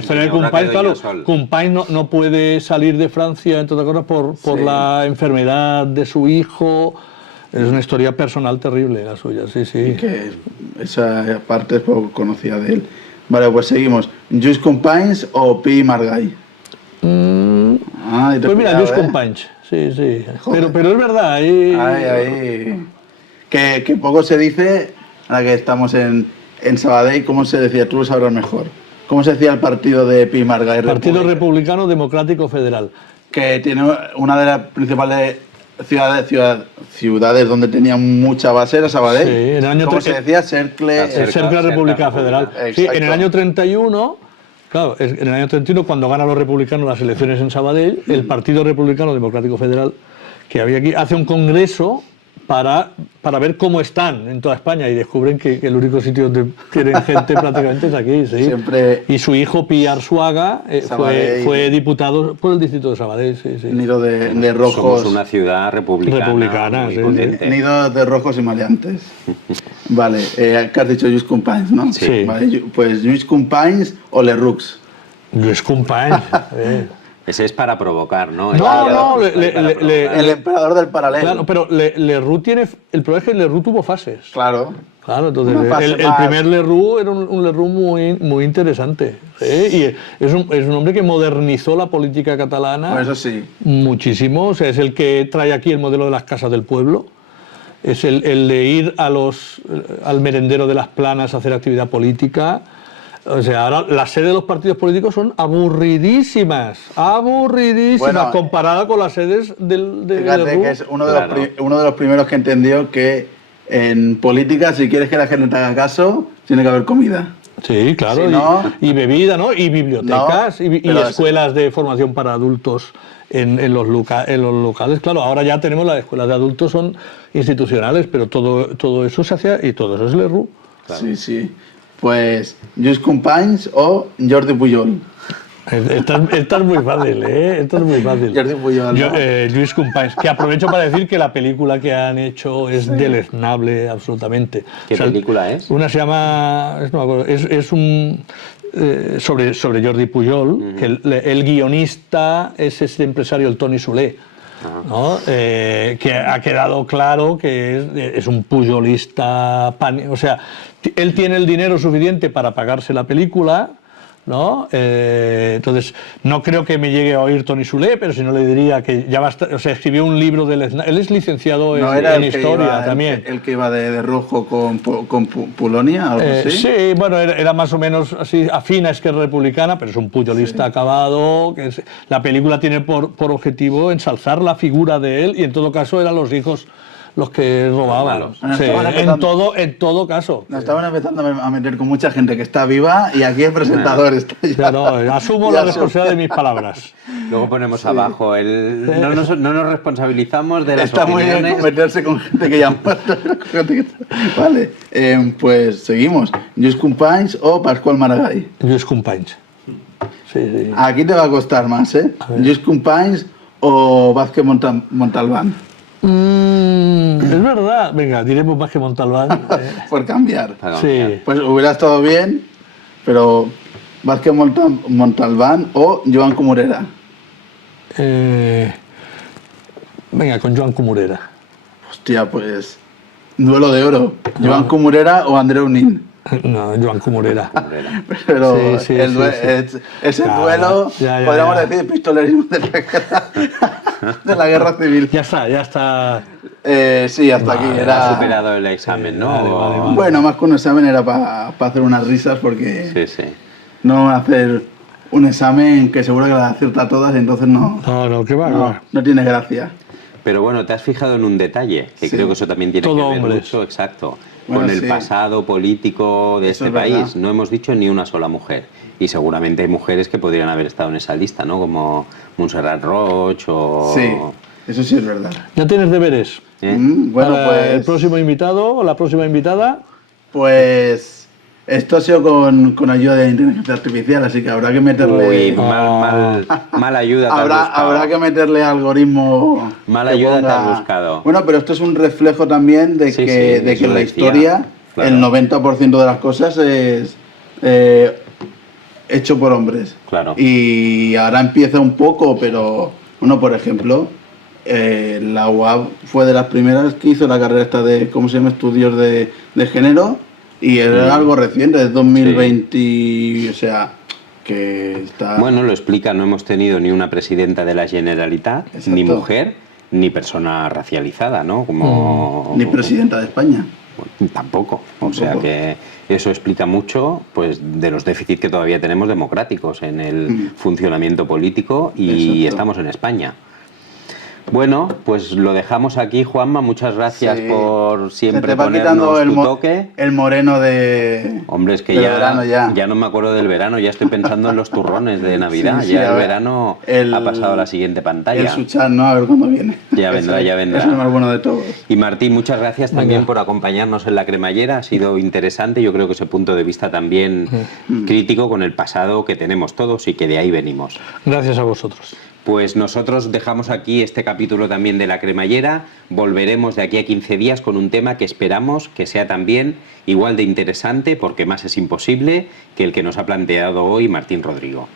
historia de Urraca Companys, de claro, Doña Sol. Companys no puede salir de Francia, entre otras cosas, por Sí. la enfermedad de su hijo. Es una historia personal terrible la suya, sí. Que esa parte es poco conocida de él. Vale, pues seguimos. Lluís Companys o Pi Margall. Pues mira, Lluís Companys, sí. Joder. Pero es verdad, Ahí. Que poco se dice, ahora que estamos en Sabadell, ¿cómo se decía? Tú lo sabrás mejor. ¿Cómo se decía el partido de Pi Margall? Partido Republicano Democrático Federal. Que tiene una de las principales ciudades donde tenía mucha base, era Sabadell. Sí, en el año ¿Cómo 30 se decía? Cercle... El Cercle Republicana Federal. Sí, en el año 31, claro, en el año 31, cuando ganan los republicanos las elecciones en Sabadell, el Partido Republicano Democrático Federal, que había aquí, hace un congreso para ver cómo están en toda España y descubren que el único sitio donde tienen gente prácticamente es aquí, sí. Siempre- Y su hijo, Pi Arzuaga, Sabadell. fue diputado por el distrito de Sabadell, sí. Nido de rojos. Somos una ciudad republicana, muy sí, potente. Nido de rojos y maleantes. Vale, que has dicho Lluís Companys, ¿no? Sí. Vale, pues Lluís Companys o Lerroux. Lluís Companys. Ese es para provocar, ¿no? No, El emperador del paralelo. Claro, pero Lerroux tiene... El problema es que Lerroux tuvo fases. Claro. Claro, entonces Una fase el más. primer Lerroux era un Lerroux muy interesante. ¿sí? Y es un hombre que modernizó la política catalana Bueno, eso sí. muchísimo. O sea, es el que trae aquí el modelo de las casas del pueblo. Es el de ir al merendero de las Planas a hacer actividad política. O sea, ahora las sedes de los partidos políticos son aburridísimas, Bueno, comparada con las sedes de Fíjate Lerroux. que es uno de, Claro. uno de los primeros que entendió que en política, si quieres que la gente te haga caso, tiene que haber comida. Sí, claro, Si no- y bebida, ¿no? Y bibliotecas, No, y pero escuelas de formación para adultos en los locales. Claro, ahora ya tenemos las escuelas de adultos, son institucionales, pero todo eso se hacía, y todo eso es Lerroux. Claro. Sí. Pues Lluís Companys o Jordi Pujol. Esta es muy fácil, ¿eh? Esta es muy fácil. Jordi Pujol, ¿no? Lluís Companys, que aprovecho para decir que la película que han hecho es deleznable absolutamente. ¿Qué película es? Una se llama, no me acuerdo, es un sobre Jordi Pujol, que el guionista es este empresario, el Toni Soler, ¿no? Que ha quedado claro que es un pujolista, o sea, él tiene el dinero suficiente para pagarse la película, ¿no? Entonces, no creo que me llegue a oír Toni Soler, pero si no le diría que ya basta, o sea, escribió un libro de él es licenciado No, en era historia también. El que iba de rojo con Polonia, algo así. Sí, bueno, era más o menos así, afín a Esquerra Republicana, pero es un pujolista acabado. La película tiene por objetivo ensalzar la figura de él y en todo caso eran los hijos los que robaban. Sí, en todo caso. Nos estaban empezando a meter con mucha gente que está viva y aquí el presentador está ya. Ya no, asumo la responsabilidad de mis palabras. Luego ponemos abajo, no nos responsabilizamos de las Está muy opiniones. bien meterse con gente que ya ha muerto. Vale, pues seguimos. Lluís Companys o Pascual Maragall. Lluís Companys. Sí. Aquí te va a costar más, ¿eh? Lluís Companys o Vázquez Montalbán. Es verdad. Venga, diremos más que Montalbán. Por cambiar. Sí. Pues hubiera estado bien, pero Vázquez Montalbán o Joan Comorera. Venga, con Joan Comorera. Hostia, pues duelo de oro. Joan Comorera o Andreu Nin. No, Joan Comorera. Pero Sí, ese Claro, duelo, ya. podríamos decir pistolerismo de la guerra civil. Ya está. Sí, hasta aquí Ha era. superado el examen, ¿no? Vale. Bueno, más que un examen era para hacer unas risas porque Sí. no hacer un examen que seguro que las acierta todas y entonces no ¿Qué va? no tiene gracia. Pero bueno, te has fijado en un detalle, que Sí. creo que eso también tiene Todo que ver hombres. mucho, exacto, Bueno, con el sí. pasado político de Eso este es verdad. país. No hemos dicho ni una sola mujer. Y seguramente hay mujeres que podrían haber estado en esa lista, ¿no? Como Montserrat Roig o... Sí, eso sí es verdad. ¿Ya tienes deberes? ¿Eh? Bueno, Para el pues. próximo invitado o la próxima invitada. Pues. Esto ha sido con ayuda de inteligencia artificial, así que habrá que meterle. Uy, mal ayuda te has buscado. Habrá que meterle algoritmo. Mala que ayuda te has buscado. Bueno, pero esto es un reflejo también de Sí, que, sí, de eso que en la decía, historia claro. el 90% de las cosas es hecho por hombres. Claro. Y ahora empieza un poco, pero bueno, por ejemplo, la UAB fue de las primeras que hizo la carrera esta de, ¿cómo se llama? Estudios de género. Y era algo reciente, es 2020, o sea, que está... Bueno, lo explica, no hemos tenido ni una presidenta de la Generalitat, Exacto. ni mujer, ni persona racializada, ¿no? Como... Ni presidenta de España. Bueno, tampoco. O sea Tampoco. que eso explica mucho pues de los déficits que todavía tenemos democráticos en el funcionamiento político y Exacto. estamos en España. Bueno, pues lo dejamos aquí, Juanma. Muchas gracias Sí. por siempre Se te va quitando ponernos tu toque. el moreno de... Hombre, es que del verano ya no me acuerdo del verano, ya estoy pensando en los turrones de Navidad. Sí, ya a el ver, verano el- ha pasado a la siguiente El pantalla. Suchan, ¿no? A ver cuándo viene. Ya vendrá, ya vendrá. Es el más bueno de todos. Y Martín, muchas gracias también Venga. por acompañarnos en la cremallera. Ha sido interesante, yo creo que ese punto de vista también crítico con el pasado que tenemos todos y que de ahí venimos. Gracias a vosotros. Pues nosotros dejamos aquí este capítulo también de la cremallera. Volveremos de aquí a 15 días con un tema que esperamos que sea también igual de interesante, porque más es imposible, que el que nos ha planteado hoy Martín Rodrigo.